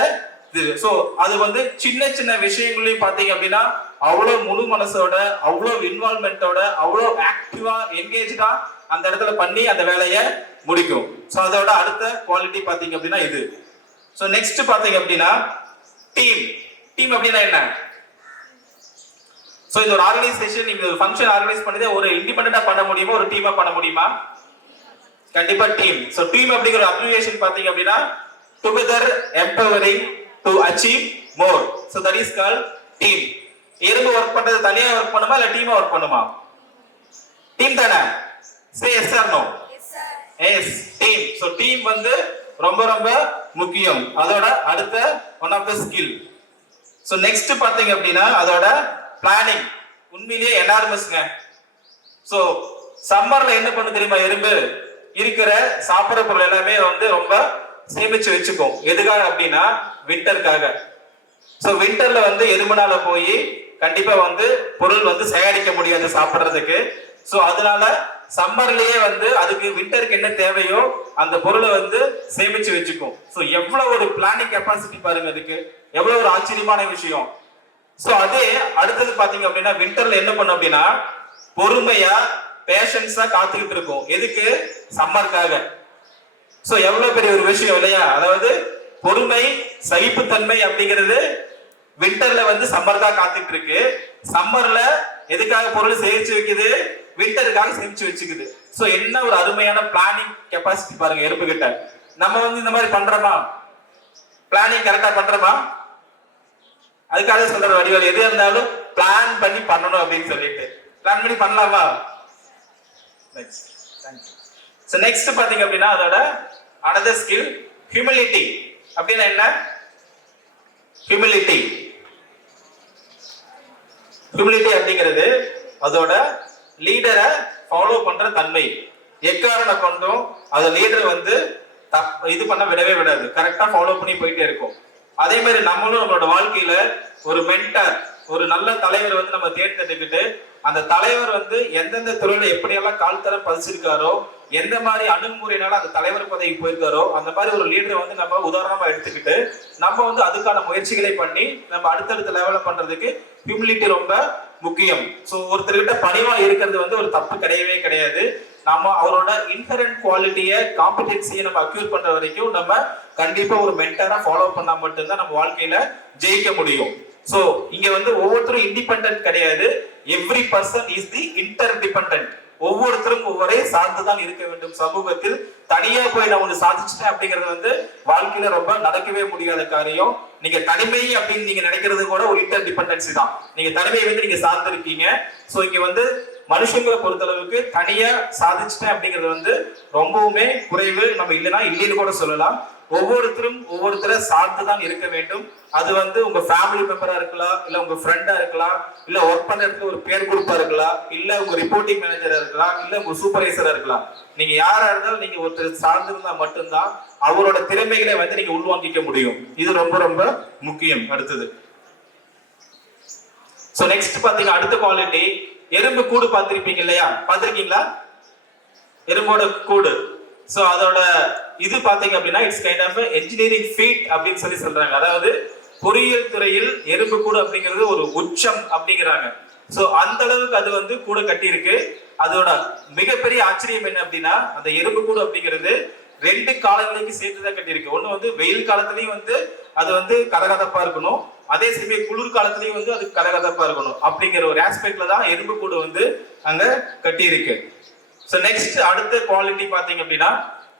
இது. ஸோ அது வந்து சின்ன சின்ன விஷயங்களையும் பார்த்தீங்க அப்படின்னா அவ்வளோ முழு மனசோட, அவ்வளோ இன்வால்மெண்டோட, அவ்வளோ ஆக்டிவா என்கேஜா அந்த இடத்துல பண்ணி அந்த வேலையை முடிக்கும். ஸோ அதோட அடுத்த குவாலிட்டி பார்த்தீங்க அப்படின்னா இது. ஸோ நெக்ஸ்ட் பார்த்தீங்க அப்படின்னா டீம். டீம் அப்படின்னா என்ன, சோ இந்த ஒரு ஆர்கனைசேஷன், நீங்க ஒரு ஃபங்க்ஷன் ஆர்கனைஸ் பண்ணதே ஒரு இண்டிபெண்டன்ட்டா பண்ண முடியுமா, ஒரு டீமா பண்ண முடியுமா? கண்டிப்பா டீம். சோ டீம் அப்படிங்கிற அப்ரிவியேஷன் பாத்தீங்க அப்படின்னா together empowering to achieve more. So that is called team. எறும்பு ஒர்க் பண்றது தனியா ஒர்க் பண்ணுமா இல்ல டீமா ஒர்க் பண்ணுமா? டீம் தானே? Say yes or no? Yes, team. So team வந்து ரொம்ப ரொம்ப முக்கியம். அதோட அடுத்த one of the skill. So next பாத்தீங்க அப்படின்னா அதோட பிளானிங் உண்மையிலேயே எனார்மஸ்ங்க. சோ சம்மர்ல என்ன பண்ணு தெரியுமா, எறும்பு இருக்கிற சாப்பிட்ற பொருள் எல்லாமே வந்து ரொம்ப சேமிச்சு வச்சுக்கும். எதுக்காக அப்படின்னா விண்டருக்காக. சோ விண்டர்ல வந்து எறும்புனால போய் கண்டிப்பா வந்து பொருள் வந்து சேகரிக்க முடியாது சாப்பிட்றதுக்கு. சோ அதனால சம்மர்லயே வந்து அதுக்கு விண்டருக்கு என்ன தேவையோ அந்த பொருளை வந்து சேமிச்சு வச்சுக்கும். சோ எவ்வளவு ஒரு பிளானிங் கெப்பாசிட்டி பாருங்க, அதுக்கு எவ்வளவு ஒரு ஆச்சரியமான விஷயம். சோ அதே அடுத்தது பாத்தீங்க அப்படின்னா விண்டர்ல என்ன பண்ணும் அப்படின்னா பொறுமையா பேஷன்ஸா காத்துக்கிட்டு இருக்கும். எதுக்கு? சம்மருக்காக. சோ எவ்வளவு பெரிய ஒரு விஷயம் இல்லையா? அதாவது பொறுமை, சகிப்புத்தன்மை அப்படிங்கிறது விண்டர்ல வந்து சம்மருக்காக காத்துட்டு இருக்கு. சம்மர்ல எதுக்காக பொருள் சேமிச்சு வைக்குது? விண்டருக்காக சேமிச்சு வச்சுக்குது. சோ என்ன ஒரு அருமையான பிளானிங் கெப்பாசிட்டி பாருங்க எறும்பு கிட்ட. நம்ம வந்து இந்த மாதிரி பண்றோமா? பிளானிங் கரெக்டா பண்றோமா? அதுக்காக சொல்ற வடிவேல் எது இருந்தாலும் பிளான் பண்ணி பண்ணணும் அப்படின்னு சொல்லிட்டு பிளான் பண்ணி பண்ணலாமா? நெக்ஸ்ட் பாத்தீங்க அப்படின்னா அதோட another skill humility. அப்படின்னா என்ன? humility அப்படிங்கிறது அதோட லீடரை ஃபாலோ பண்ற தன்மை. எக்காரணம் கொண்டும் அந்த லீடர் வந்து இது பண்ண விடவே விடாது, கரெக்டா ஃபாலோ பண்ணி போயிட்டே இருக்கும். அதே மாதிரி நம்மளும் நம்மளோட வாழ்க்கையில ஒரு மென்டார், ஒரு நல்ல தலைவர் வந்து நம்ம தேர்ந்தெடுத்துக்கிட்டு அந்த தலைவர் வந்து எந்தெந்த துறையில எப்படியெல்லாம் கால் தரம் பதிச்சிருக்காரோ, எந்த மாதிரி அணுகுமுறையினால அந்த தலைவர் பதவி போயிருக்காரோ அந்த மாதிரி ஒரு லீடரை வந்து நம்ம உதாரணமா எடுத்துக்கிட்டு நம்ம வந்து அதுக்கான முயற்சிகளை பண்ணி நம்ம அடுத்தடுத்த லெவல பண்றதுக்கு ஹியூமிலிட்டி ரொம்ப முக்கியம். ஸோ ஒருத்தர்கிட்ட பணிவா இருக்கிறது வந்து ஒரு தப்பு கிடையவே கிடையாது. நம்ம அவரோட இன்ஹரண்ட் குவாலிட்டியை, காம்பிடென்சியை நம்ம அக்யூர் பண்ற வரைக்கும் நம்ம கண்டிப்பா ஒரு மென்டரா ஃபாலோ பண்ணா மட்டும்தான் நம்ம வாழ்க்கையில ஜெயிக்க முடியும். சோ இங்க வந்து ஒவ்வொருத்தரும் இண்டிபெண்டன்ட் கிடையாது, every person is the interdependent. ஒவ்வொருத்தரும் ஒவ்வொரு சார்ந்துதான் இருக்க வேண்டும் சமூகத்தில். தனியா போய் நான் ஒண்ணு சாதிச்சுட்டேன் அப்படிங்கிறது வந்து வாழ்க்கையில ரொம்ப நடக்கவே முடியாத காரியம். நீங்க தனிமை அப்படின்னு நீங்க நினைக்கிறது கூட ஒரு இன்டர்டிபெண்டன்சி தான். நீங்க தனிமையை வந்து நீங்க சார்ந்து இருக்கீங்க. சோ இங்க வந்து மனுஷங்களை பொறுத்தளவுக்கு தனியா சாதிச்சுட்டேன் அப்படிங்கிறது வந்து ரொம்பவுமே குறைவு. நம்ம இல்லைன்னு கூட சொல்லலாம். ஒவ்வொருத்தரும் ஒவ்வொருத்தரை சார்ந்துதான் இருக்க வேண்டும். அது வந்து உங்க ஃபேமிலி மெம்பரா இருக்கலாம், இல்ல உங்க ஃப்ரெண்டா இருக்கலாம், இல்ல ஒர்க் பண்ற இடத்துல ஒரு பேர் குரூப்பா இருக்கலாம், இல்ல உங்க ரிப்போர்ட்டிங் மேனேஜரா இருக்கலாம், இல்ல உங்க சூப்பர்வைசரா இருக்கலாம். நீங்க யாரா இருந்தாலும் நீங்க ஒருத்தர் சார்ந்திருந்தா மட்டும்தான் அவரோட திறமைகளை வந்து நீங்க உள்வாங்கிக்க முடியும். இது ரொம்ப ரொம்ப முக்கியம். அடுத்தது சோ நெக்ஸ்ட் பாத்தீங்கன்னா அடுத்த குவாலிட்டி எறும்பு கூடு பார்த்திருப்பீங்க இல்லையா? பார்த்திருக்கீங்களா எறும்போட கூடு? சோ அதோட இது பாத்தீங்க அப்படின்னா it's kind of engineering feat அப்படின்னு சொல்றாங்க. அதாவது பொறியியல் துறையில் எறும்பு கூடு அப்படிங்கிறது ஒரு உச்சம் அப்படிங்கிறாங்க. சோ அந்த அளவுக்கு அது வந்து கூட கட்டி இருக்கு. அதோட மிகப்பெரிய ஆச்சரியம் என்ன அப்படின்னா அந்த எறும்பு கூடு அப்படிங்கிறது 2 காலங்களுக்கு சேர்த்துதான் கட்டியிருக்கு. ஒண்ணு வந்து வெயில் காலத்திலயும் வந்து அது வந்து கதகதப்பா இருக்கணும், அதே சமயம் குளிர் காலத்திலயும் வந்து அது கதகதப்பா இருக்கணும் அப்படிங்கிற ஒரு ஆஸ்பெக்ட்ல தான் எறும்பு கூடு வந்து அங்க கட்டி இருக்கு. ஸோ நெக்ஸ்ட் அடுத்த குவாலிட்டி பாத்தீங்க அப்படின்னா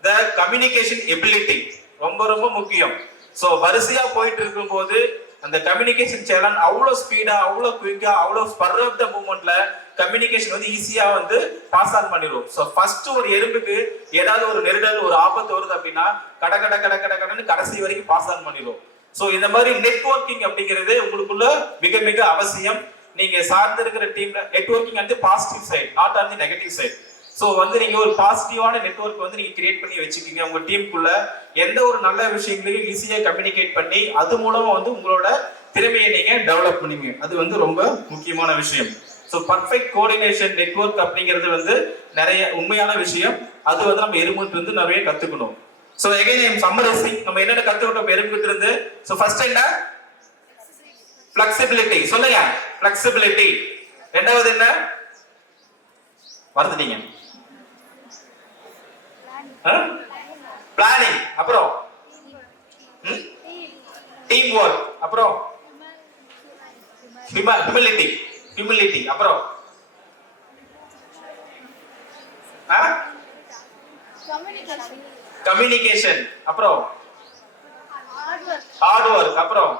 த கம்யூனிகேஷன் எபிலிட்டி ரொம்ப ரொம்ப முக்கியம். ஸோ வரிசையா போயிட்டு இருக்கும் போது அந்த கம்யூனிகேஷன் சேனல் அவ்வளோ ஸ்பீடா, அவ்வளோ குயிக்கா, அவ்வளோ ஸ்பர் ஆஃப் த மூமெண்ட்ல கம்யூனிகேஷன் வந்து ஈஸியா வந்து பாஸ் ஆன் பண்ணிடும். ஸோ ஃபர்ஸ்ட் ஒரு எறும்புக்கு ஏதாவது ஒரு நெருடல், ஒரு ஆபத்து வருது அப்படின்னா கடன்னு கடைசி வரைக்கும் பாஸ் ஆன் பண்ணிடும். ஸோ இந்த மாதிரி நெட்வொர்க்கிங் அப்படிங்கிறது உங்களுக்குள்ள மிக மிக அவசியம். நீங்க சார்ந்து இருக்கிற டீம்ல நெட்வொர்க்கிங் வந்து positive side, not on the negative side. So வந்து நீங்க ஒரு பாசிட்டிவான நெட்வொர்க் வந்து நீங்க கிரியேட் பண்ணி வச்சுக்கீங்க. உங்க டீமுக்குள்ள எந்த ஒரு நல்ல விஷயங்களையும் ஈஸியா கம்யூனிகேட் பண்ணி அது மூலமா வந்து உங்களோட திறமையை நீங்க டெவலப் பண்ணுவீங்க. அது வந்து ரொம்ப முக்கியமான விஷயம். ஸோ பர்ஃபெக்ட் கோஆர்டினேஷன் நெட்வொர்க் அப்படிங்கிறது வந்து நிறைய உண்மையான விஷயம். அது வந்து நம்ம எறும்புட்டு இருந்து நிறைய கத்துக்கணும். ஸோ எகைன் சம்மரைசிங் நம்ம என்னென்ன கத்துக்கிட்டோம் எறும்புட்டு இருந்து. ஸோ ஃபர்ஸ்ட் என்ன? ஃபிளெக்சிபிலிட்டி. சொல்லுங்க, ஃபிளெக்சிபிலிட்டி. ரெண்டாவது என்ன? மறந்துட்டீங்க. பிளானிங். அப்புறம் டீம் ஒர்க். அப்புறம் ஹியூமிலிட்டி. அப்புறம் கம்யூனிகேஷன். அப்புறம் ஹார்ட் ஒர்க். அப்புறம்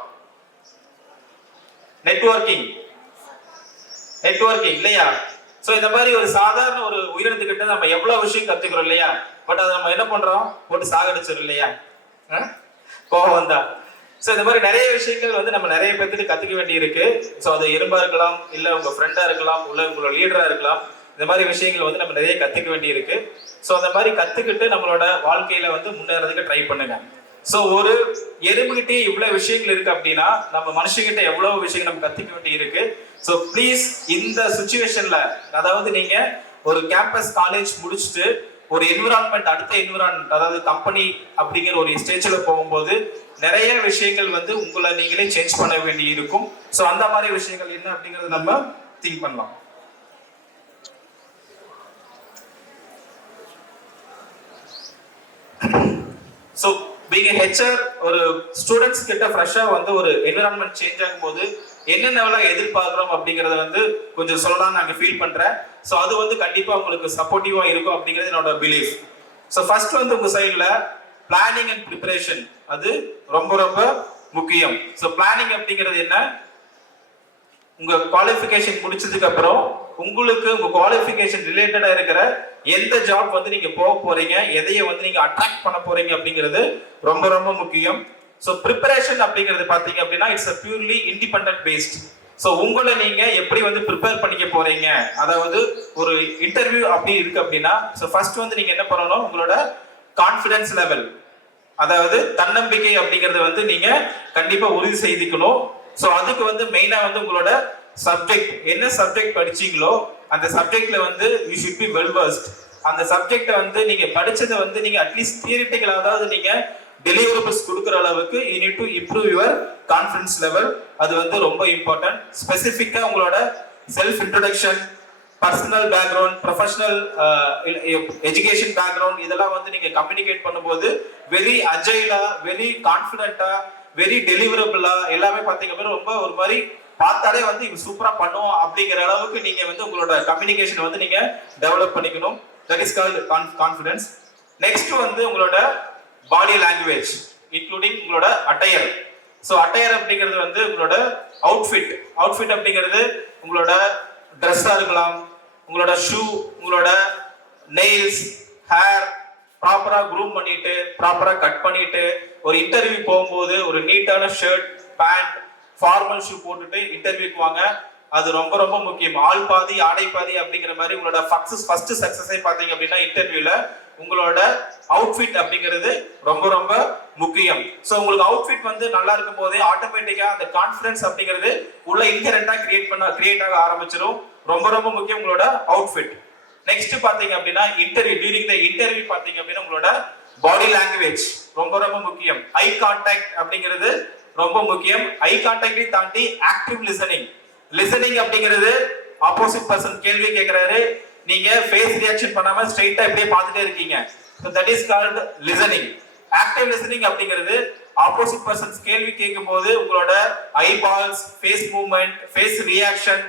நெட்வொர்க்கிங் இல்லையா? சோ இந்த மாதிரி ஒரு சாதாரண ஒரு உயிரினத்துக்கிட்ட நம்ம எவ்வளவு விஷயம் கத்துக்கிறோம் இல்லையா? பட் அதை நம்ம என்ன பண்றோம்? போட்டு சாகடிச்சிடும் இல்லையா? கோபம் தான். சோ இந்த மாதிரி நிறைய விஷயங்கள் வந்து நம்ம நிறைய பேருக்கு கத்துக்க வேண்டி இருக்கு. சோ அது எறும்பா இருக்கலாம், இல்ல உங்க ஃப்ரெண்டா இருக்கலாம், இல்ல உங்களோட லீடரா இருக்கலாம். இந்த மாதிரி விஷயங்கள் வந்து நம்ம நிறைய கத்துக்க வேண்டி இருக்கு. சோ அந்த மாதிரி கத்துக்கிட்டு நம்மளோட வாழ்க்கையில வந்து முன்னேறதுக்கு ட்ரை பண்ணுங்க. சோ ஒரு எறும்புகிட்டே இவ்வளவு விஷயங்கள் இருக்கு அப்படின்னா நம்ம மனுஷங்கிட்ட எவ்வளவு விஷயங்கள் நம்ம கத்துக்க வேண்டி இருக்கு. சோ ப்ளீஸ் இந்த சிச்சுவேஷன்ல, அதாவது நீங்க ஒரு கேம்பஸ் காலேஜ் முடிச்சுட்டு ஒரு என்விரான்மெண்ட், அடுத்த என்விரான்மெண்ட், அதாவது கம்பெனி அப்படிங்கிற ஒரு ஸ்டேஜ்ல போகும்போது நிறைய விஷயங்கள் வந்து உங்களை நீங்களே சேஞ்ச் பண்ண வேண்டி இருக்கும். சோ அந்த மாதிரி விஷயங்கள் என்ன அப்படிங்கறது நம்ம திங்க் பண்ணலாம். சோ being a HR, ஒரு ஸ்டூடெண்ட்ஸ் கிட்ட ஃப்ரெஷ்ஷா வந்து ஒரு என்விரான்மெண்ட் சேஞ்ச் ஆகும்போது என்னென்னலாம் எதிர்பார்க்கிறோம் அப்படிங்கறத வந்து கொஞ்சம் சொல்லலாம் நாங்க ஃபீல் பண்றேன். சோ அது வந்து கண்டிப்பா உங்களுக்கு சப்போர்ட்டிவா இருக்கும் அப்படிங்கிறது என்னோட பிலீஃப். சோ ஃபர்ஸ்ட் வந்து உங்க சைடுல பிளானிங் அண்ட் ப்ரிப்பரேஷன் அது ரொம்ப ரொம்ப முக்கியம். சோ பிளானிங் அப்படிங்கிறது என்ன? உங்க குவாலிஃபிகேஷன் முடிச்சதுக்கு அப்புறம் உங்களுக்கு உங்க குவாலிஃபிகேஷன் ரிலேட்டடா இருக்கிற எந்த ஜாப் வந்து நீங்க போக போறீங்க, எதைய வந்து நீங்க அட்ராக்ட் பண்ண போறீங்க அப்படிங்கிறது ரொம்ப ரொம்ப முக்கியம். சோ ப்ரிப்பரேஷன் அப்படிங்கிறது பாத்தீங்க அப்படின்னா it's a purely independent based. So உங்களை நீங்க எப்படி வந்து ப்ரிப்பேர் பண்ணிக்க போறீங்க, அதாவது ஒரு இன்டர்வியூ அப்படி இருக்கு அப்படின்னா சோ ஃபர்ஸ்ட் வந்து நீங்க என்ன பண்ணணும், உங்களோட கான்ஃபிடன்ஸ் லெவல், அதாவது தன்னம்பிக்கை அப்படிங்கறது வந்து நீங்க கண்டிப்பா உறுதி செய்திக்கணும். சோ அதுக்கு வந்து மெயினா வந்து உங்களோட சப்ஜெக்ட், என்ன சப்ஜெக்ட் படிச்சீங்களோ அந்த சப்ஜெக்ட்ல வந்து you should be well versed. அந்த சப்ஜெக்ட வந்து நீங்க படிச்சதை வந்து நீங்க அட்லீஸ்ட் தியரிட்டிக்கல், அதாவது நீங்க டெலிவரபிள்ஸ் கொடுக்குற அளவுக்கு you need to improve your confidence level. அது வந்து ரொம்ப இம்பார்ட்டன்ட். ஸ்பெசிஃபிக்கா உங்களோட self introduction, personal background, professional education background, இதெல்லாம் வந்து நீங்க கம்யூனிகேட் பண்ணும்போது வெரி அஜைலா, வெரி கான்ஃபிடென்ட்டா, வெரி டெலிவரபிளா எல்லாமே பாத்தீங்க அப்படின்னா ரொம்ப ஒரு மாதிரி பார்த்தாலே வந்து இவங்க சூப்பரா பண்ணுவோம் அப்படிங்கிற அளவுக்கு நீங்க வந்து உங்களோட கம்யூனிகேஷன் வந்து நீங்க டெவலப் பண்ணிக்கணும். That is called confidence. Next வந்து உங்களோட பாடி லாங்குவேஜ் இன்க்ளூடிங் உங்களோட அட்டையர். ஸோ அட்டையர் அப்படிங்கிறது வந்து உங்களோட அவுட்ஃபிட். அவுட்ஃபிட் அப்படிங்கிறது உங்களோட ட்ரெஸ்ஸா இருக்கலாம், உங்களோட ஷூ, உங்களோட நெயில்ஸ், ஹேர் ப்ராப்பரா க்ரூம் பண்ணிட்டு ப்ராப்பரா கட் பண்ணிட்டு ஒரு இன்டர்வியூ போகும்போது ஒரு நீட்டான ஷர்ட், பேண்ட், ஃபார்மல் ஷூ போட்டுட்டு இன்டர்வியூக்கு வாங்க. அது ரொம்ப ரொம்ப முக்கியம். ஆள் பாதி ஆடை பாதி அப்படிங்கிற மாதிரி உங்களோட ஃபர்ஸ்ட் சக்சஸை பாத்தீங்க அப்படின்னா இன்டர்வியூல உங்களோட அவுட்ஃபிட் அப்படிங்கிறது ரொம்ப ரொம்ப முக்கியம். சோ உங்களுக்கு அவுட்ஃபிட் வந்து நல்லா இருக்கும் போதே ஆட்டோமேட்டிக்கா அந்த கான்ஃபிடன்ஸ் அப்படிங்கிறது உள்ள இன்ஹெரண்டா கிரியேட் ஆக ஆரம்பிச்சிடும். ரொம்ப ரொம்ப முக்கியம் உங்களோட அவுட்ஃபிட். நெக்ஸ்ட் பாத்தீங்க அப்படின்னா இன்டர்வியூ, டியூரிங் த இன்டர்வியூ பாத்தீங்க அப்படின்னா உங்களோட பாடி லாங்குவேஜ் ரொம்ப ரொம்ப முக்கியம். ஐ கான்டாக்ட் அப்படிங்கிறது ரொம்ப முக்கியம். ஐ கான்டாக்டையும் தாண்டி ஆக்டிவ் லிசனிங் அப்படிங்கிறது ஆப்போசிட் பர்சன் கேள்வி கேட்கிறாரு, நீங்க ஃபேஸ் ரியாக்ஷன் பண்ணாம ஸ்ட்ரைட்டா இப்படியே பார்த்துட்டே இருக்கீங்க. So that is called listening. Active listening அப்படிங்கிறது ஆப்போசிட் பர்சன்ஸ் கேள்வி கேட்கும்போது உங்களோட eyeballs, face movement, face reaction,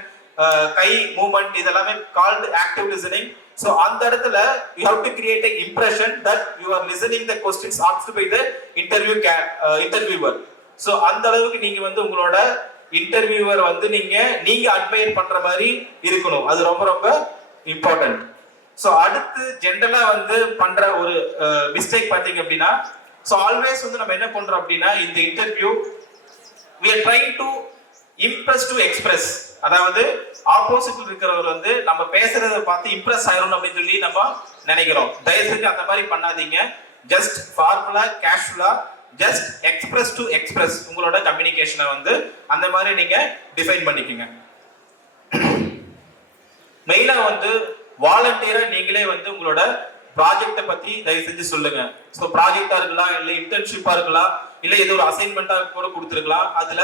கை மூவ்மெண்ட் இதெல்லாமே கால்ட் ஆக்டிவ் லிசனிங். ஸோ அந்த இடத்துல you have to create a impression that you are listening the questions asked by the interviewer. So அந்த அளவுக்கு நீங்க வந்து உங்களோட இன்டர்வியூவர் வந்து நீங்க அட்மையர் பண்ற மாதிரி இருக்கணும். அது ரொம்ப ரொம்ப இம்பார்ட்டன்ட். ஸோ அடுத்து ஜென்ரலா வந்து பண்ற ஒரு மிஸ்டேக் பாத்தீங்க அப்படின்னா, ஸோ ஆல்வேஸ் வந்து நம்ம என்ன பண்றோம் அப்படின்னா இந்த interview we are trying to impress to express. அதாவது ஆப்போசிட்ல இருக்கிறவர் வந்து நம்ம பேசுறத பார்த்து இம்ப்ரெஸ் ஆயிரும் அப்படின்னு சொல்லி நம்ம நினைக்கிறோம். தயவு செஞ்சு அந்த மாதிரி பண்ணாதீங்க. ஜஸ்ட் ஃபார்முலா கேஷுவலா ஜஸ்ட் எக்ஸ்பிரஸ் டு எக்ஸ்பிரஸ் உங்களோட கம்யூனிகேஷனை வந்து அந்த மாதிரி நீங்க டிஃபைன் பண்ணிக்கோங்க. மெயினா வந்து வாலண்டியரா நீங்களே வந்து உங்களோட ப்ராஜெக்ட்டை பத்தி தயவு செஞ்சு சொல்லுங்க. ஸோ ப்ராஜெக்டா இருக்கலாம், இல்லை இன்டர்ன்ஷிப்பா இருக்கலாம், இல்லை ஏதோ ஒரு அசைன்மெண்டா கூட கொடுத்துருக்கலாம். அதுல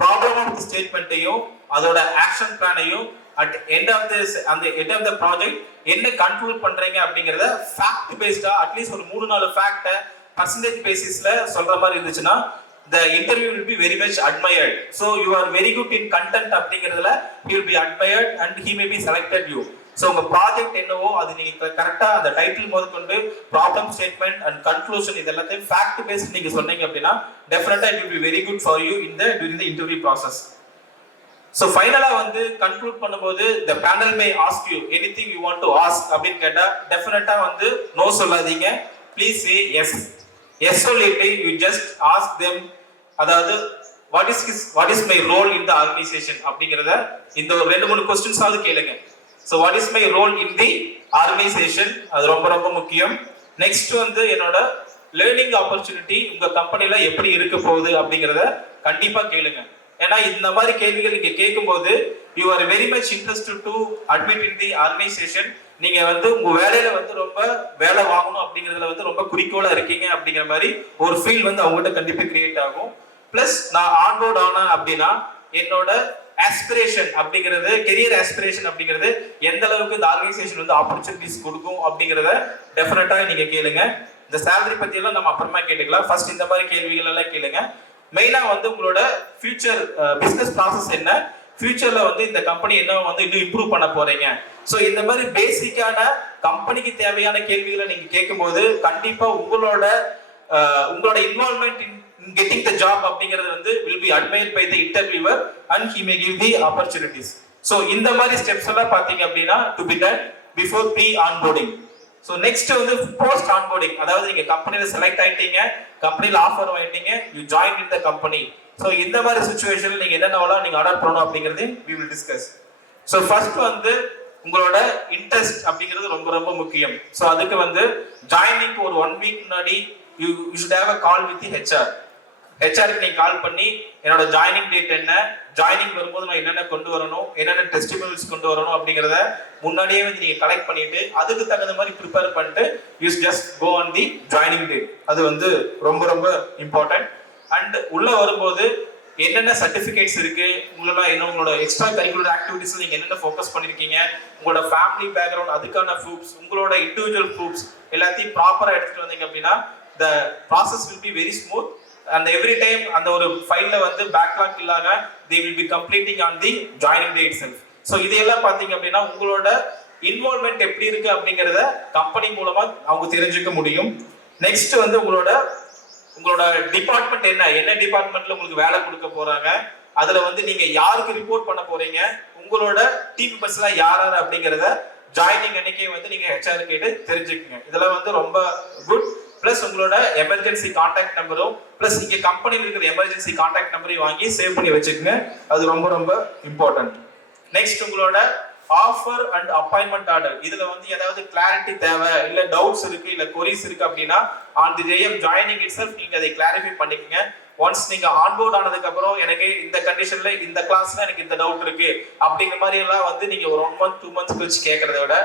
ப்ராப்ளம் ஆஃப் தி ஸ்டேட்மெண்ட்டையும் அதோட ஆக்ஷன் பிளானையும் at end of the project என்ன கன்க்ளூட் பண்றீங்க அப்படிங்கறத ஃபேக்ட் பேஸ்டா அட்லீஸ்ட் ஒரு 3-4 ஃபேக்ட்டை பர்சன்டேஜ் பேசிஸ்ல சொல்ற மாதிரி இருந்துச்சுன்னா the interview will be very much admired. So you are very good in content அப்படிங்கிறதுல he will be admired and he may be selected you. So உங்க ப்ராஜெக்ட் என்னவோ அது நீங்க கரெக்டா அந்த டைட்டில் முதற்கொண்டு ப்ராப்ளம் ஸ்டேட்மெண்ட் அண்ட் கன்க்ளூஷன் இதெல்லாத்தையும் ஃபேக்ட் பேஸ்ட் நீங்க சொன்னீங்க அப்படின்னா டெஃபினட்டா it will be very good for you in the during the interview process. So ஃபைனலா வந்து கன்க்ளூட் பண்ணும்போது the panel may ask you anything you want to ask அப்படின்னு கேட்டா டெஃபினட்டா வந்து நோ சொல்லாதீங்க. Please say yes. Yes சொல்லிட்டு you just ask them, அதாவது what is my role in the organization அப்படிங்கறத இந்த ஒரு 2-3 क्वेश्चंस ஆவது கேளுங்க. So what is my role in the organization, அது ரொம்ப ரொம்ப முக்கியம். நெக்ஸ்ட் வந்து என்னோட லேர்னிங் ஆப்பர்ச்சுனிட்டி உங்க கம்பெனில எப்படி இருக்க போகுது அப்படிங்கறத கண்டிப்பா கேளுங்க. ஏன்னா இந்த மாதிரி கேள்விகள் நீங்க கேட்கும்போது you are very much interested to admit in the organization. நீங்க வந்து உங்க வேலையில வந்து ரொம்ப வேலை வாங்கணும் அப்படிங்கறதுல வந்து ரொம்ப குறிக்கோளா இருக்கீங்க அப்படிங்கிற மாதிரி ஒரு ஃபீல் வந்து அவங்ககிட்ட கண்டிப்பா கிரியேட் ஆகும். பிளஸ் நான் ஆன்போர்ட் ஆனேன் அப்படின்னா என்னோட ஆஸ்பிரேஷன் அப்படிங்கிறது, கெரியர் ஆஸ்பிரேஷன் அப்படிங்கிறது எந்த அளவுக்கு இந்த ஆர்கனைசேஷன் வந்து ஆப்பர்ச்சுனிட்டிஸ் கொடுக்கும் அப்படிங்கறத டெஃபினட்டா நீங்க கேளுங்க. இந்த சேலரி பத்தி எல்லாம் நம்ம அப்புறமா கேட்டுக்கலாம். ஃபர்ஸ்ட் இந்த மாதிரி கேள்விகள் எல்லாம் கேளுங்க. மெயினா வந்து உங்களோட ஃபியூச்சர் பிசினஸ் ப்ராசஸ் என்ன, ஃபியூச்சர்ல வந்து இந்த கம்பெனி என்ன வந்து இன்னும் இம்ப்ரூவ் பண்ண போறீங்க. ஸோ இந்த மாதிரி பேசிக்கான கம்பெனிக்கு தேவையான கேள்விகளை நீங்க கேட்கும்போது கண்டிப்பா உங்களோட involvement in getting the job அப்படிங்கிறது வந்து will be admired by the interviewer and he may give the opportunities. So இந்த மாதிரி ஸ்டெப்ஸ் எல்லாம் பாத்தீங்க அப்படின்னா to be done before pre-onboarding. So next வந்து போஸ்ட் ஆன்போர்டிங், அதாவது நீங்க கம்பெனில செலக்ட் ஆயிட்டீங்க, கம்பெனில ஆஃபர் வாங்கிட்டீங்க, you join in the company. So இந்த மாதிரி சுச்சுவேஷன்ல நீங்க என்னென்னலாம் நீங்க அடாப்ட் பண்ணணும் அப்படிங்கிறது we will discuss. So first வந்து உங்களோட இன்ட்ரெஸ்ட் அப்படிங்கிறது ரொம்ப ரொம்ப முக்கியம். ஸோ அதுக்கு வந்து ஜாயினிங்க்கு ஒரு 1 வீக் முன்னாடி you should have a call with the ஹெச்ஆருக்கு நீங்க கால் பண்ணி என்னோட ஜாயினிங் டேட் என்ன, ஜாயினிங் வரும்போது நான் என்னென்ன கொண்டு வரணும், என்னென்ன டெஸ்டிபிள்ஸ் கொண்டு வரணும் அப்படிங்கிறத முன்னாடியே வந்து நீங்க கலெக்ட் பண்ணிட்டு அதுக்கு தகுந்த மாதிரி ப்ரிப்பேர் பண்ணிட்டு you just go on the joining date. அது வந்து ரொம்ப ரொம்ப இம்பார்ட்டன்ட். அண்ட் உள்ள வரும்போது என்னென்ன சர்டிபிகேட்ஸ் இருக்கு, உங்களோட எக்ஸ்ட்ரா கரிக்குலர் ஆக்டிவிட்டிஸ் நீங்க என்னென்ன ஃபோக்கஸ் பண்ணிருக்கீங்க, உங்களோட ஃபேமிலி பேக்ரவுண்ட் அதுக்கான ப்ரூஃப்ஸ், உங்களோட இண்டிவிஜுவல் ப்ரூஃப்ஸ் எல்லாத்தையும் ப்ராப்பரா எடுத்துட்டு வந்தீங்க அப்படின்னா the process will be very smooth and every time அந்த ஒரு ஃபைல்ல வந்து பேக்லாக் இல்லாம they will be completing on the joining day itself. so இதெல்லாம் பாத்தீங்க அப்படின்னா உங்களோட இன்வால்வ்மென்ட் எப்படி இருக்கு அப்படிங்கறத கம்பெனி மூலமா அவங்க தெரிஞ்சுக்க முடியும். நெக்ஸ்ட் வந்து உங்களோட டிபார்ட்மெண்ட் என்ன டிபார்ட்மெண்ட்ல உங்களுக்கு வேலை கொடுக்க போறாங்க, அதுல வந்து நீங்க யாருக்கு ரிப்போர்ட் பண்ண போறீங்க, உங்களோட டீம் மெம்பர்ஸ் எல்லாம் யார் அப்படிங்கறத ஜாயினிங் அன்னைக்கே வந்து நீங்க ஹெச்ஆர் கேட்டு தெரிஞ்சுக்கங்க. இதெல்லாம் வந்து ரொம்ப குட். பிளஸ் உங்களோட எமர்ஜென்சி கான்டாக்ட் நம்பரும் பிளஸ் இங்க கம்பெனியில் இருக்கிற எமர்ஜென்சி கான்டாக்ட் நம்பரையும் வாங்கி சேவ் பண்ணி வச்சுக்கோங்க. அது ரொம்ப ரொம்ப இம்பார்ட்டன்ட். நெக்ஸ்ட் உங்களோட ஆஃபர் அண்ட் அப்பாயின்மெண்ட் ஆர்டர். இதுல வந்து ஏதாவது கிளாரிட்டி தேவை, இல்ல டவுட்ஸ் இருக்கு, இல்ல கொரிஸ் இருக்கு அப்படின்னா on the day of joining itself நீங்க அதை கிளாரிஃபை பண்ணிக்கங்க. ஒன்ஸ் நீங்க ஆன்போர்ட் ஆனதுக்கு அப்புறம் எனக்கு இந்த கண்டிஷன்ல இந்த கிளாஸ்ல எனக்கு இந்த டவுட் இருக்கு அப்படிங்கிற மாதிரி எல்லாம் வந்து நீங்க ஒரு 1 month 2 months கழிச்சு கேட்கறத விட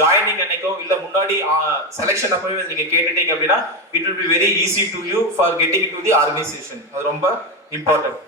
ஜாயினிங் அன்னைக்கோ இல்ல முன்னாடி செலக்ஷன் அப்பவே நீங்க கேட்டுட்டீங்க அப்படின்னா it will be very easy to you for getting to the organisation. அது ரொம்ப இம்பார்ட்டன்ட்.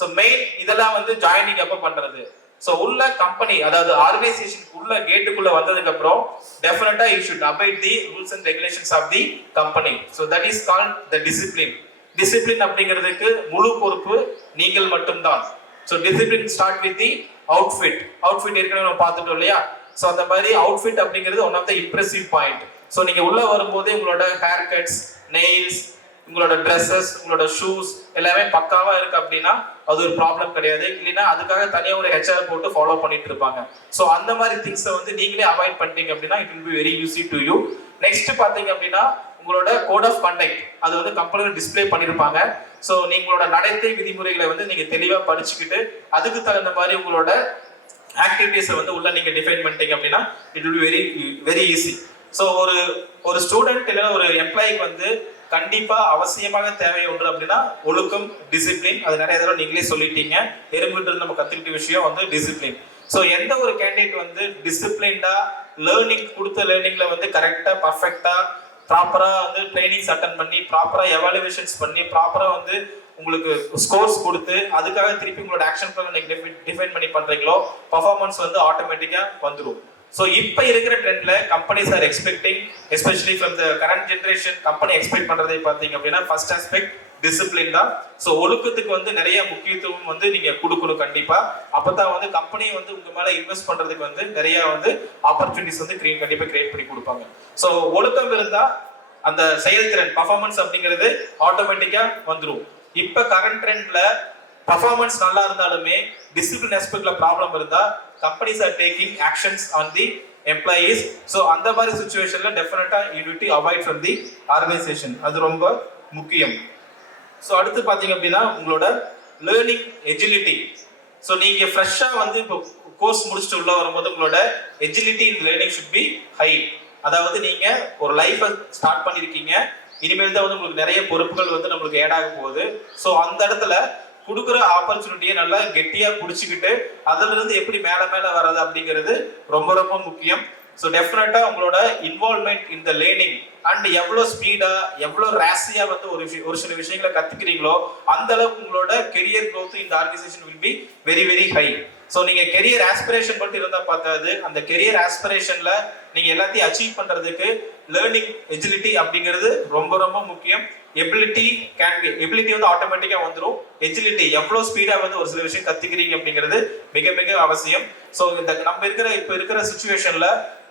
ஸோ மெயின் இதெல்லாம் வந்து ஜாயினிங் அப்ப பண்றது. ஸோ உள்ள கம்பெனி அதாவது ஆர்கனைசேஷன் உள்ள கேட்டுக்குள்ள வந்ததுக்கு அப்புறம் definitely you should abide the rules and regulations of the company. So that is called the discipline. Discipline அப்படிங்கிறதுக்கு முழு பொறுப்பு நீங்கள் மட்டும்தான். So discipline start with the outfit. Outfit ஏற்கனவே நம்ம பார்த்துட்டோம் இல்லையா? ஸோ அந்த மாதிரி அவுட்ஃபிட் அப்படிங்கிறது one of the impressive point. So நீங்க உள்ள வரும்போதே உங்களோட ஹேர் கட்ஸ், நெயில்ஸ், உங்களோட ட்ரெஸ்ஸஸ், உங்களோட ஷூஸ் எல்லாமே பக்காவா இருக்கு அப்படின்னா அது ஒரு ப்ராப்ளம் கிடையாது. இல்லைன்னா அதுக்காக தனியாக ஒரு ஹெச்ஆர் போட்டு ஃபாலோ பண்ணிட்டு இருப்பாங்க. ஸோ அந்த மாதிரி திங்ஸை வந்து நீங்களே அவாய்ட் பண்ணிட்டீங்க அப்படின்னா இட் வில் பி வெரி யூஸி டு யூ. நெக்ஸ்ட் பார்த்தீங்க அப்படின்னா உங்களோட கோட் ஆஃப் கண்டக்ட் அது வந்து கம்பெனியில் டிஸ்பிளே பண்ணியிருப்பாங்க. ஸோ நீங்களோட நடத்தை விதிமுறைகளை வந்து நீங்க தெளிவாக படிச்சுக்கிட்டு அதுக்கு தகுந்த மாதிரி உங்களோட ஆக்டிவிட்டிஸை வந்து உள்ள நீங்க டிஃபைன் பண்ணிட்டீங்க அப்படின்னா it will be very very easy. So ஒரு ஸ்டூடெண்ட் இல்லைன்னா ஒரு எம்ப்ளாய்க்கு வந்து கண்டிப்பா அவசியமாக தேவை ஒன்று அப்படின்னா ஒழுக்கம், டிசிப்ளின். அது நிறைய தடவை நீங்களே சொல்லிட்டீங்க. எறும்புட்டு நம்ம கத்துக்கிட்ட விஷயம் வந்து டிசிப்ளின். ஸோ எந்த ஒரு கேண்டிடேட் வந்து டிசிப்ளின்டா லேர்னிங் கொடுத்த லேர்னிங்ல வந்து கரெக்டா பர்ஃபெக்டா ப்ராப்பரா வந்து ட்ரைனிங்ஸ் அட்டன் பண்ணி ப்ராப்பரா எவாலுவேஷன்ஸ் பண்ணி ப்ராப்பரா வந்து உங்களுக்கு ஸ்கோர்ஸ் கொடுத்து அதுக்காக திருப்பி உங்களோட ஆக்ஷன் பிளான் நீங்க டிஃபைன் பண்ணி பண்றீங்களோ பர்ஃபார்மன்ஸ் வந்து ஆட்டோமேட்டிக்கா வந்துடும். ஸோ இப்போ இருக்கிற ட்ரெண்ட்ல companies are expecting especially from the current generation company expect பண்றதை பார்த்தீங்க அப்படின்னா ஃபர்ஸ்ட் ஆஸ்பெக்ட் டிசிப்ளின் தான். ஸோ ஒழுக்கத்துக்கு வந்து நிறைய முக்கியத்துவம் வந்து நீங்க கொடுக்கணும் கண்டிப்பா. அப்பதான் வந்து கம்பெனி வந்து உங்க மேல இன்வெஸ்ட் பண்றதுக்கு வந்து நிறைய வந்து ஆப்பர்ச்சுனிட்டிஸ் வந்து கண்டிப்பா கிரியேட் பண்ணி கொடுப்பாங்க. ஸோ ஒழுக்கம் இருந்தா அந்த செயல்திறன் பர்ஃபார்மன்ஸ் அப்படிங்கிறது ஆட்டோமேட்டிக்கா வந்துடும். இப்ப கரண்ட் ட்ரெண்ட்ல பர்ஃபார்மன்ஸ் நல்லா இருந்தாலுமே டிசிப்ளின் ஆஸ்பெக்ட்ல ப்ராப்ளம் இருந்தா companies are taking actions on the employees. So அந்த மாதிரி சுச்சுவேஷன்ல டெஃபினட்டா you need to avoid from the organisation. அது ரொம்ப முக்கியம். ஸோ அடுத்து பார்த்தீங்க அப்படின்னா உங்களோட லேர்னிங் எஜிலிட்டி. ஸோ நீங்க ஃப்ரெஷ்ஷா வந்து இப்போ கோர்ஸ் முடிச்சுட்டு உள்ள வரும்போது உங்களோட எஜிலிட்டி இன் லேர்னிங் ஷுட் பி ஹை. அதாவது நீங்க ஒரு லைஃபை ஸ்டார்ட் பண்ணிருக்கீங்க, இனிமேல் தான் வந்து உங்களுக்கு நிறைய பொறுப்புகள் வந்து நம்மளுக்கு ஏடாக போகுது. ஸோ அந்த இடத்துல கொடுக்குற ஆப்பர்ச்சுனிட்டியை நல்லா கெட்டியா பிடிச்சிக்கிட்டு அதுல இருந்து எப்படி மேல மேல வர்றது அப்படிங்கிறது ரொம்ப ரொம்ப முக்கியம். ஸோ டெஃபினட்டா உங்களோட இன்வால்வ்மெண்ட் இன் த லேர்னிங் அண்ட் எவ்வளோ ஸ்பீடா எவ்வளோ ரேசியா வந்து ஒரு சில விஷயங்களை கத்துக்கிறீங்களோ அந்த அளவுக்கு உங்களோட கெரியர் growth இந்த organisation will be very very high. So நீங்க கெரியர் ஆஸ்பிரேஷன் மட்டும் இருந்தா பார்த்தாது, அந்த கெரியர் ஆஸ்பிரேஷன்ல நீங்க எல்லாத்தையும் அச்சீவ் பண்றதுக்கு லேர்னிங் எஜிலிட்டி அப்படிங்கிறது ரொம்ப ரொம்ப முக்கியம். எபிலிட்டி வந்து ஆட்டோமேட்டிக்கா வந்துடும். எஜிலிட்டி எவ்வளவு ஸ்பீடா வந்து ஒரு சில விஷயம் கத்துக்கிறீங்க அப்படிங்கிறது மிக மிக அவசியம். ஸோ இந்த நம்ம இப்ப இருக்கிற சுச்சுவேஷன்ல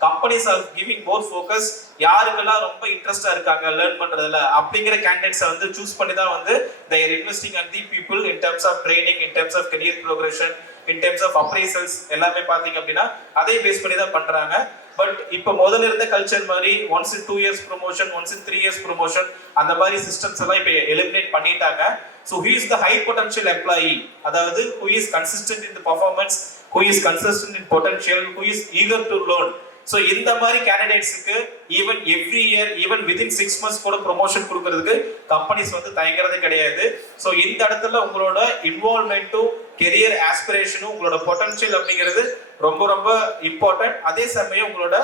கம்பெனிஸ் ஆர் கிவிங் மோர் ஃபோக்கஸ். யாருக்கெல்லாம் ரொம்ப இன்ட்ரெஸ்டா இருக்காங்க லேர்ன் பண்றதுல அப்படிங்கிற கேண்டிடேட்ஸை வந்து சூஸ் பண்ணி தான் வந்து they are investing on the people in terms of training, in terms of career progression, in terms of appraisals எல்லாமே பாத்தீங்க அப்படின்னா அதே பேஸ் பண்ணி தான் பண்றாங்க. பட் இப்போ முதல்ல இருந்த கல்ச்சர் மாதிரி once in 2 years promotion, once in 3 years promotion அந்த மாதிரி சிஸ்டம்ஸ் எல்லாம் இப்போ எலிமினேட் பண்ணிட்டாங்க. So who is the high potential employee, அதாவது who is consistent in the performance, who is consistent in potential, who is eager to learn. So இந்த மாதிரி கேண்டிடேட்ஸுக்கு even every year even within 6 months கூட ப்ரொமோஷன் கொடுக்கறதுக்கு companies வந்து தயங்குறது கிடையாது. ஸோ இந்த இடத்துல உங்களோட இன்வால்வ்மெண்ட்டும் கெரியர் ஆஸ்பிரேஷனும் உங்களோட பொட்டன்ஷியல் அப்படிங்கிறது ரொம்ப ரொம்ப இம்பார்ட்டன்ட். அதே சமயம் உங்களோட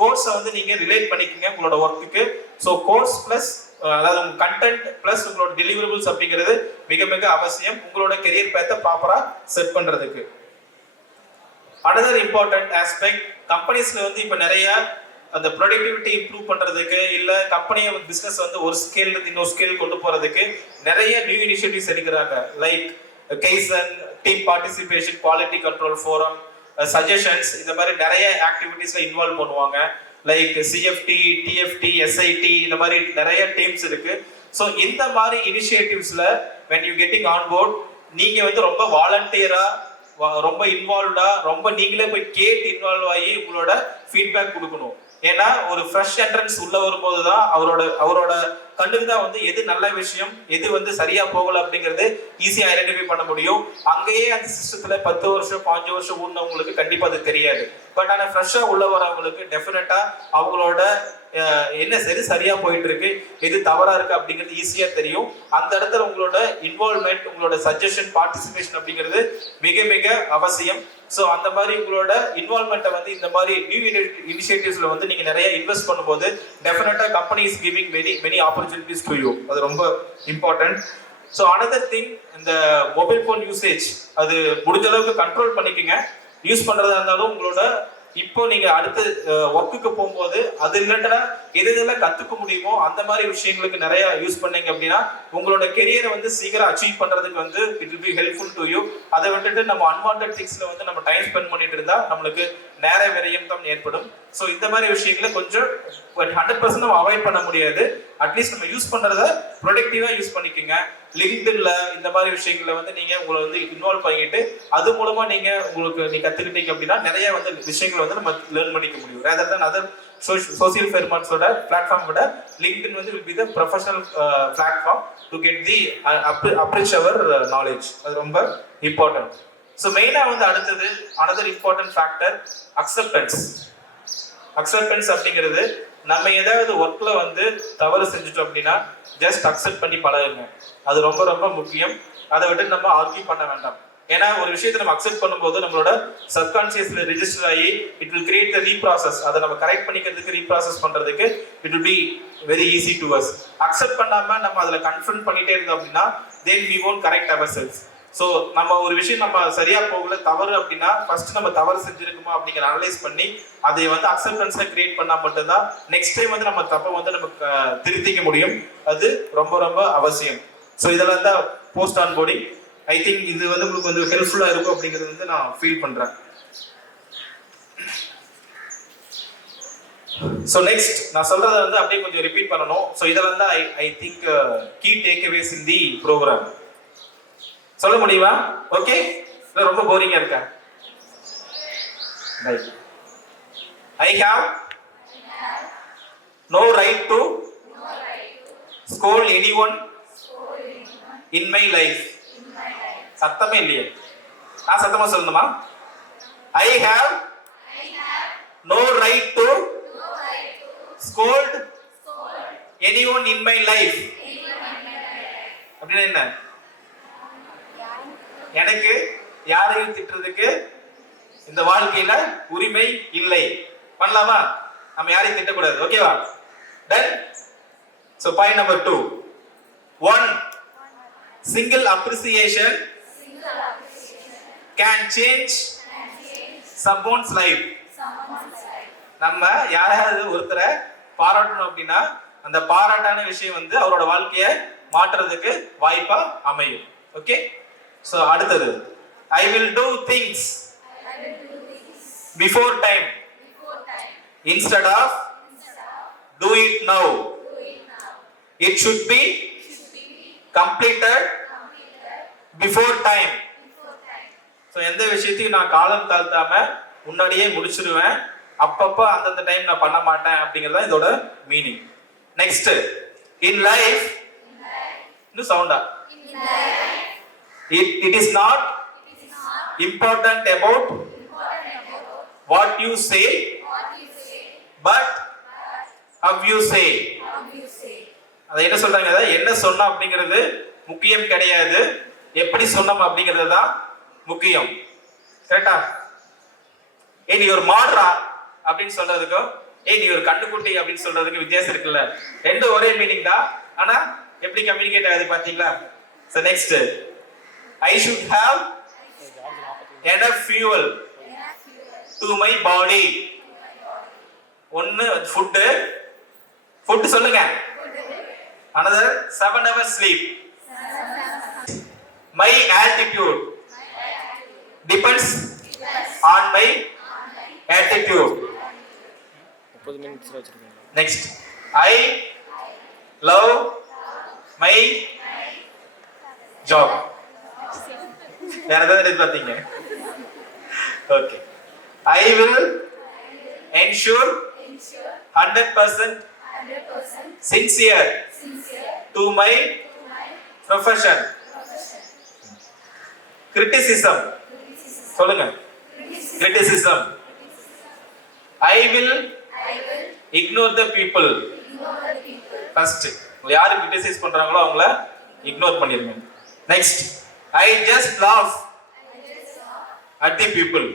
கோர்ஸை வந்து நீங்க ரிலேட் பண்ணிக்கங்க உங்களோட ஒர்க்குக்கு. ஸோ கோர்ஸ் பிளஸ் அதாவது உங்க கண்டென்ட் பிளஸ் உங்களோட டெலிவரபிள்ஸ் அப்படிங்கிறது மிக மிக அவசியம் உங்களோட கெரியர் பேத்தை ப்ராப்பரா செட் பண்றதுக்கு. அனதர் இம்பார்ட்டன்ட் ஆஸ்பெக்ட், கம்பெனிஸ்ல வந்து இப்ப நிறைய அந்த ப்ரொடக்டிவிட்டி இம்ப்ரூவ் பண்றதுக்கு இல்ல கம்பெனியை பிசினஸ் வந்து ஒரு ஸ்கேல்ல இருந்து இன்னொரு ஸ்கேல் கொண்டு போறதுக்கு நிறைய நியூ இனிஷியேட்டிவ்ஸ் எடுக்கிறாங்க. Like kaizen, team participation, quality control forum, suggestions, இந்த மாதிரி நிறைய ஆக்டிவிட்டீஸ்ல இன்வால்வ் பண்ணுவாங்க. லைக் சிஎஃப்டி, டிஎஃப்டி, எஸ்ஐடி இந்த மாதிரி நிறைய டீம்ஸ் இருக்கு. ஸோ இந்த மாதிரி இனிஷியேட்டிவ்ஸ்ல when you getting on board நீங்க வந்து ரொம்ப வாலண்டியரா ரொம்ப இன்வால்வ்டா ரொம்ப நீங்களே போய் கேட்டு இன்வால்வ் ஆகி உங்களோட ஃபீட்பேக் கொடுக்கணும். ஏன்னா ஒரு ஃப்ரெஷ் என்ட்ரன்ஸ் உள்ள வரும்போது தான் அவரோட கண்ணுக்கு தான் வந்து எது நல்ல விஷயம் எது வந்து சரியா போகல அப்படிங்கிறது ஈஸியா ஐடென்டிஃபை பண்ண முடியும். அங்கேயே அந்த சிஸ்டத்துல 10 வருஷம் 5 வருஷம் ஊர்னவங்களுக்கு கண்டிப்பா அது தெரியாது. பட் ஆனா ஃப்ரெஷ்ஷா உள்ள வரவங்களுக்கு டெஃபினட்டா அவங்களோட என்ன சரியா போயிட்டு இருக்கு எது தவறா இருக்கு அப்படிங்கிறது ஈஸியா தெரியும். அந்த இடத்துல உங்களோட இன்வால்வ்மெண்ட் உங்களோட சஜஷன் பார்ட்டிசிபேஷன் அப்படிங்கிறது மிக மிக அவசியம். ஸோ அந்த மாதிரி உங்களோட இன்வால்வ்மெண்ட்டை வந்து இந்த மாதிரி நியூ இனிஷியேட்டிவ்ஸ்ல வந்து நீங்க நிறைய இன்வெஸ்ட் பண்ணும்போது டெஃபினட்டா company is giving many opportunities to you. அது ரொம்ப இம்பார்ட்டன்ட். ஸோ அனதர் திங், இந்த மொபைல் ஃபோன் யூசேஜ் அது முடிஞ்ச அளவுக்கு கண்ட்ரோல் பண்ணிக்கோங்க. யூஸ் பண்றதா இருந்தாலும் உங்களோட இப்போ நீங்க அடுத்து ஒர்க்குக்கு போகும்போது அது ரிலேட்டடா எதெல்லாம் கத்துக்க முடியுமோ அந்த மாதிரி விஷயங்களுக்கு நிறைய யூஸ் பண்ணீங்க அப்படின்னா உங்களோட கெரியரை வந்து சீக்கிரம் அச்சீவ் பண்றதுக்கு வந்து it will be helpful to you. அதை விட்டுட்டு நம்ம அன்வான்ட் திங்ஸ்ல வந்து நம்ம டைம் ஸ்பெண்ட் பண்ணிட்டு இருந்தா நம்மளுக்கு நேர விரயம் தான் ஏற்படும். ஸோ இந்த மாதிரி விஷயங்களை கொஞ்சம் 100% நம்ம அவாய்ட் பண்ண முடியாது. அட்லீஸ்ட் நம்ம யூஸ் பண்றத ப்ரொடக்டிவா யூஸ் பண்ணிக்கோங்க. லிங்க்டின்ல இந்த மாதிரி விஷயங்களை வந்து நீங்க உங்களை வந்து இன்வால்வ் பண்ணிட்டு அது மூலமா நீங்க கத்துக்கிட்டீங்க அப்படின்னா நிறைய வந்து விஷயங்களை வந்து நம்ம லேர்ன் பண்ணிக்க முடியும். ரேதர் தென் அதர் சோசியல் ஃபெர்மான்ஸோட பிளாட்ஃபார்ம் விட லிங்க்டின் வந்து will be the professional platform to get the enrich our knowledge. அது ரொம்ப இம்பார்ட்டன்ட். ஸோ மெயினாக வந்து அடுத்தது another important factor acceptance. Acceptance அப்படிங்கிறது நம்ம ஏதாவது ஒர்க்ல வந்து தவறு செஞ்சுட்டோம் அப்படின்னா ஜஸ்ட் அக்செப்ட் பண்ணி பழகுங்க. அது ரொம்ப ரொம்ப முக்கியம். அதை விட்டு நம்ம ஆர்கியூ பண்ண வேண்டாம். ஏன்னா ஒரு விஷயத்தை நம்ம அக்செப்ட் பண்ணும்போது நம்மளோட சப்கான்சியஸ்ல ரிஜிஸ்டர் ஆகி it will create the reprocess. அதை நம்ம கரெக்ட் பண்ணிக்கிறதுக்கு ரீப்ராசஸ் பண்றதுக்கு it will be very easy to us. Accept பண்ணாம நம்ம அதுல கன்ஃபர்ம் பண்ணிட்டே இருந்தோம் அப்படின்னா then we won't correct our self. So நம்ம ஒரு விஷயம் நம்ம சரியா போகல தவறு அப்படின்னா ஃபர்ஸ்ட் நம்ம தவறு செஞ்சிருக்குமா அப்படிங்கிற அனலைஸ் பண்ணி அதை வந்து அக்செப்டன்ஸை கிரியேட் பண்ணா மட்டும்தான் நெக்ஸ்ட் டைம் வந்து நம்ம தப்பை வந்து நம்ம திருத்திக்க முடியும். அது ரொம்ப ரொம்ப அவசியம். ஸோ இதெல்லாம் தான் post on boarding. I think இது வந்து உங்களுக்கு வந்து ஹெல்ப்ஃபுல்லா இருக்கும் அப்படிங்கிறது வந்து நான் ஃபீல் பண்றேன். ஸோ நெக்ஸ்ட் நான் சொல்றதை வந்து அப்படியே கொஞ்சம் ரிப்பீட் பண்ணணும். ஸோ இதெல்லாம் தான் I think key takeaways in the programme. சொல்ல முடியுமா? ஓகே, இல்ல ரொம்ப போரிங்கா இருக்கா? Right. I have no right to scold anyone in my life. சத்தமே இல்லையே, நான் சத்தமா சொல்லணுமா? I have no right to scold anyone in my life. அப்படின்னா என்ன? எனக்கு யாரையும் திட்டுறதுக்கு இந்த வாழ்க்கையில உரிமை இல்லை. பண்ணலாமா? நம்ம யாரையும் திட்டக்கூடாது. ஓகேவா? Ton. So point number 2. 1. Single appreciation can change someone's life. நம்ம யாராவது ஒருத்தரை பாராட்டணும் அப்படின்னா அந்த பாராட்டான விஷயம் வந்து அவரோட வாழ்க்கையை மாற்றுறதுக்கு வாய்ப்பா அமையும். ஓகே? So அடுத்தது I will do things before time instead of do it now. It should be completed before time. So எந்த விஷயத்தையும் நான் காலம் தாழ்த்தாம முன்னாடியே முடிச்சிடுவேன். அப்பப்ப அந்தந்த டைம் நான் பண்ண மாட்டேன் அப்படிங்கறது இதோட மீனிங். நெக்ஸ்ட், in life இன்னும் சவுண்டா, it is not important about what you say but how you say. அது என்ன சொல்றாங்க? என்ன சொன்னோம் அப்படிங்கிறது முக்கியம் கிடையாது, எப்படி சொன்னோம் அப்படிங்கிறது தான் முக்கியம். கரெக்டா? ஏ நீ ஒரு மாடுறா அப்படின்னு சொல்றதுக்கும் நீ ஒரு கண்ணுக்குட்டி அப்படின்னு சொல்றதுக்கு வித்தியாசம் இருக்குல்ல. ரெண்டும் ஒரே மீனிங் தான், ஆனா எப்படி கம்யூனிகேட் ஆகுது பாத்தீங்களா? So next, I should have enough fuel to my body. ஒன்னு ஃபுட் சொல்லுங்க. Another 7 hours sleep. My altitude depends on my attitude. Next, I love my job. யாராவது பாத்தீங்க? Okay. I will ensure 100% sincere to my profession. Criticism. சொல்லுங்க. Criticism. I will ignore the people. First, யாரு criticize பண்றாங்களோ அவங்கள ignore பண்ணிருங்க. Next, I just laugh at the people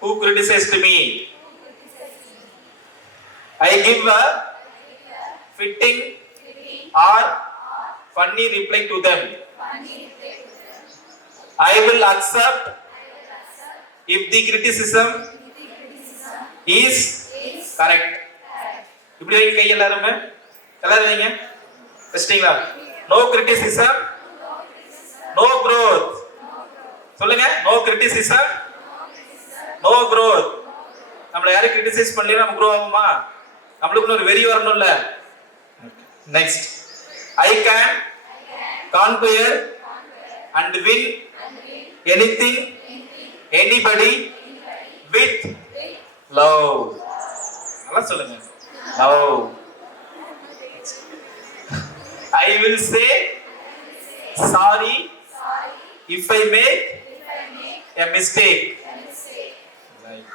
who criticized me. I give a fitting or funny reply to them. I will accept if the criticism is correct. இப்படி வைங்க கை எல்லாரும் வைங்க வச்சிட்டீங்களா? No criticism, no growth. சொல்லுங்க, no criticism, no growth. நம்மள யாரை கிரிட்டிசைஸ் பண்ணல நம்ம grow ஆகுமா? நம்மளுக்கு ஒரு வெறி வரணும்ல. Next, I can conquer and win anything, anybody with love. நல்லா சொல்லுங்க. Love. I will say sorry if I make a mistake. Right.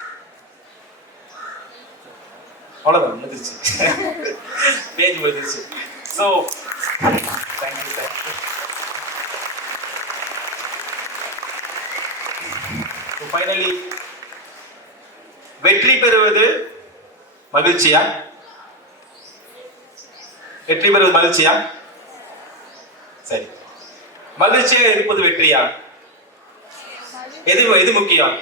அவ்வளவுதான் முடிஞ்சிருச்சு. பேஜ் முடிஞ்சிருச்சு. So, thank you. So finally, வெற்றி பெறுவது மகிழ்ச்சியா? வெற்றி பெறுவது மகிழ்ச்சியா? சரி, மகிழ்ச்சியா இருப்பது வெற்றியா? எது முக்கியம்?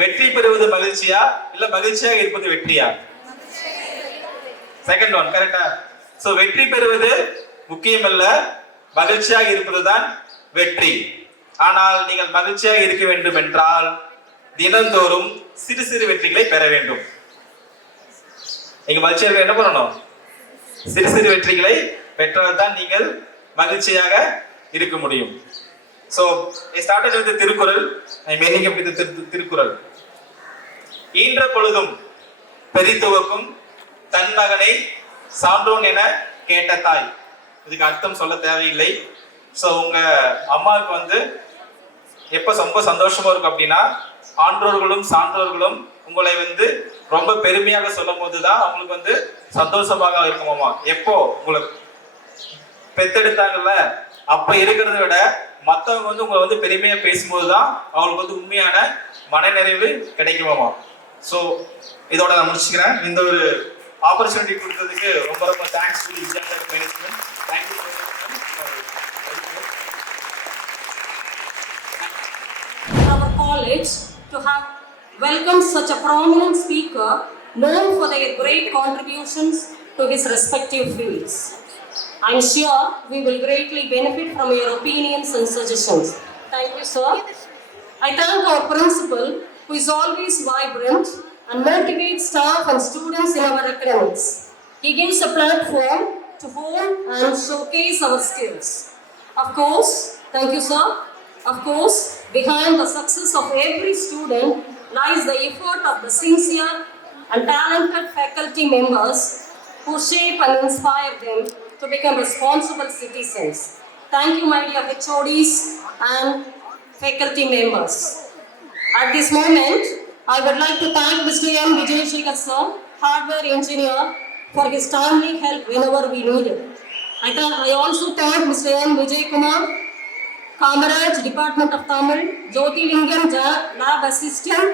வெற்றி பெறுவது மகிழ்ச்சியா இல்ல மகிழ்ச்சியாக இருப்பது வெற்றியா? செகண்ட் ஒன் கரெக்டா? சோ வெற்றி பெறுவது முக்கியம் அல்ல, மகிழ்ச்சியாக இருப்பதுதான் வெற்றி. ஆனால் நீங்கள் மகிழ்ச்சியாக இருக்க வேண்டும் என்றால் தினந்தோறும் சிறு சிறு வெற்றிகளை பெற வேண்டும். நீங்க மகிழ்ச்சியாக என்ன பண்ணணும்? சிறு சிறு வெற்றிகளை பெற்றால்தான் நீங்கள் மகிழ்ச்சியாக இருக்க முடியும். So I started with the Thirukkural. I am ending up with the Thirukkural. ஈன்ற பொழுதும் பெரிதுவக்கும் தன் மகனை சான்றோன் என கேட்ட தாய். இதுக்கு அர்த்தம் சொல்ல தேவையில்லை. ஸோ உங்க அம்மாவுக்கு எப்ப ரொம்ப சந்தோஷமா இருக்கும் அப்படின்னா ஆன்றோர்களும் சான்றோர்களும் உங்களை ரொம்ப பெருமையாக சொல்லும் போதுதான் அவங்களுக்கு சந்தோஷமாக இருக்குமாமா. எப்போ உங்களை பெத்தெடுத்தாங்கல்ல அப்ப இருக்கிறத விட மற்றவங்க உங்களை பெருமையா பேசும்போதுதான் அவங்களுக்கு உண்மையான மனநிறைவு கிடைக்குமாமா. ஸோ இதோட நான் முடிச்சுக்கிறேன். இந்த ஒரு ஆப்பர்ச்சுனிட்டி கொடுத்ததுக்கு ரொம்ப ரொம்ப thanks to Vidyasagar management. Thank you so much. Our college to have welcomed such a prominent speaker known for their great contributions to his respective fields. I am sure we will greatly benefit from your opinions and suggestions. Thank you, sir. I thank our principal, who is always vibrant and motivates staff and students in our academics. He gives a platform to hone and showcase our skills. Of course, thank you, sir. Of course, behind the success of every student lies the effort of the sincere and talented faculty members who shape and inspire them to become responsible citizens. Thank you, my dear HODs and faculty members. At this moment, I would like to thank Mr. M. Vijayashekhar sir, hardware engineer, for his timely help whenever we needed. I also thank Mr. M. Vijay Kumar, Kamaraj, Department of Tamil, Jyoti Lingam, Lab Assistant,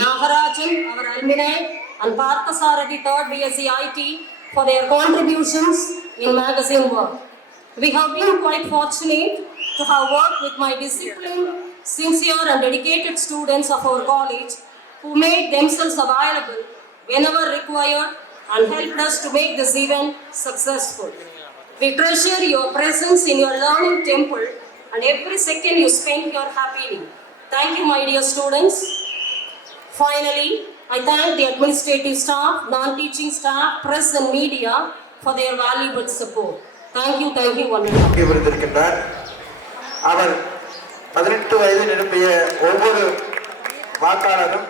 Nagarajan, our alumni, and Parthasarathi, 3rd BSc IT, for their contributions in magazine work. We have been quite fortunate to have worked with my disciplined, sincere and dedicated students of our college who made themselves available whenever required and helped us to make this event successful. We treasure your presence in your learning temple and every second you spend here happily. Thank you, my dear students. Finally, I thank the administrative staff, non-teaching staff, press and media for their valuable support. Thank you, one and all. விருந்திருக்கின்றார். அவர் 18 வயது நிரம்பிய ஒவ்வொரு வாக்காளரும்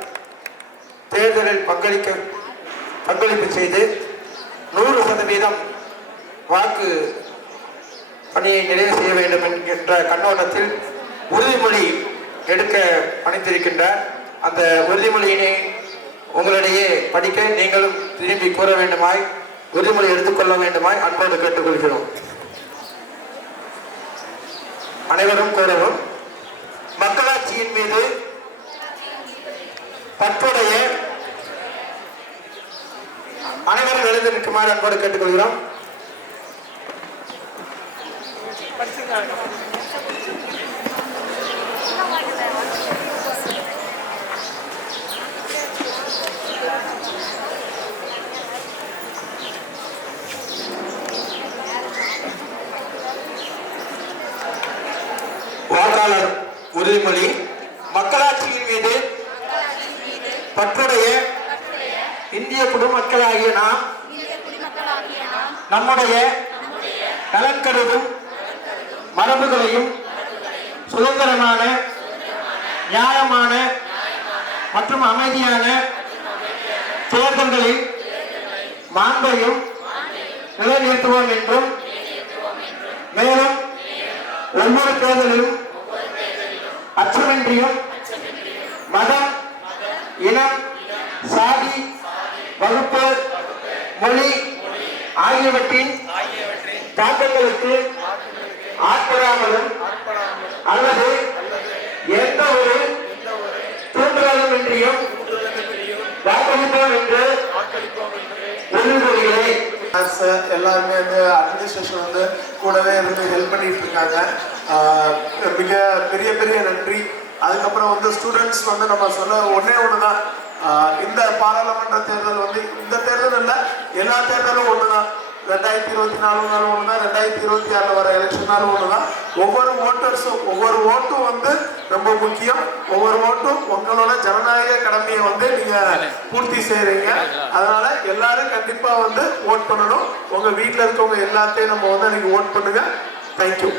தேர்தலில் பங்களிப்பு செய்து 100% வாக்கு பணியை நிறைவு செய்ய வேண்டும் என்கின்ற கண்ணோட்டத்தில் உறுதிமொழி எடுக்க பணித்திருக்கின்றார். அந்த உறுதிமொழியினை உங்களிடையே படிக்க நீங்களும் திரும்பி கூற வேண்டுமாய், உறுதிமொழி எடுத்துக்கொள்ள வேண்டுமாய் அன்போடு கேட்டுக்கொள்கிறோம். அனைவரும் கூறவும். மக்களாட்சியின் மீது பற்றுடைய அனைவரும் எழுந்து நிற்குமாறு அன்போடு கேட்டுக்கொள்கிறோம். வாக்காளர் உறுதிமொழி. மக்களாட்சியின் மீது பற்றுடைய இந்திய குடிமக்களாகிய நாம் நம்முடைய நலன் கருதும் மரபுகளையும் சுதந்திரமான, நியாயமான மற்றும் அமைதியான தேர்தல்களில் மாண்பையும் நிலைநிறுத்துவோம் என்றும், மேலும் ஒவ்வொரு தேர்தலிலும் அச்சமின்றியும் மதம், இனம், சாதி, வகுப்பு, மொழி ஆகியவற்றின் தாக்கங்களுக்கு ஆட்படாமலும் அல்லது எந்த ஒரு தூண்டுதலும் இன்றியும் வாக்களிப்போம் என்று உறுதிமொழிகிறேன். எல்லாருமே வந்து அட்மினிஸ்ட்ரேஷன் வந்து கூடவே இருந்து ஹெல்ப் பண்ணிட்டு இருக்காங்க. மிக பெரிய பெரிய நன்றி. அதுக்கப்புறம் வந்து ஸ்டூடெண்ட்ஸ் வந்து நம்ம சொன்ன ஒன்னே ஒண்ணுதான், இந்த பாராளுமன்ற தேர்தல் வந்து இந்த தேர்தல் இல்லை, எல்லா தேர்தலும் ஒண்ணுதான். 2024 ஒண்ணுதான், 2026 வர எலெக்ஷனாலும் ஒண்ணுதான். ஒவ்வொரு ஓட்டர்ஸும், ஒவ்வொரு ஓட்டும் வந்து ரொம்ப முக்கியம். ஒவ்வொரு ஓட்டும் உங்களோட ஜனநாயக கடமையை வந்து நீங்க பூர்த்தி செய்யறீங்க. அதனால எல்லாரும் கண்டிப்பா வந்து ஓட் பண்ணணும். உங்க வீட்டுல இருக்கவங்க எல்லாத்தையும் நம்ம வந்து அன்னைக்கு ஓட் பண்ணுங்க. தேங்க்யூ.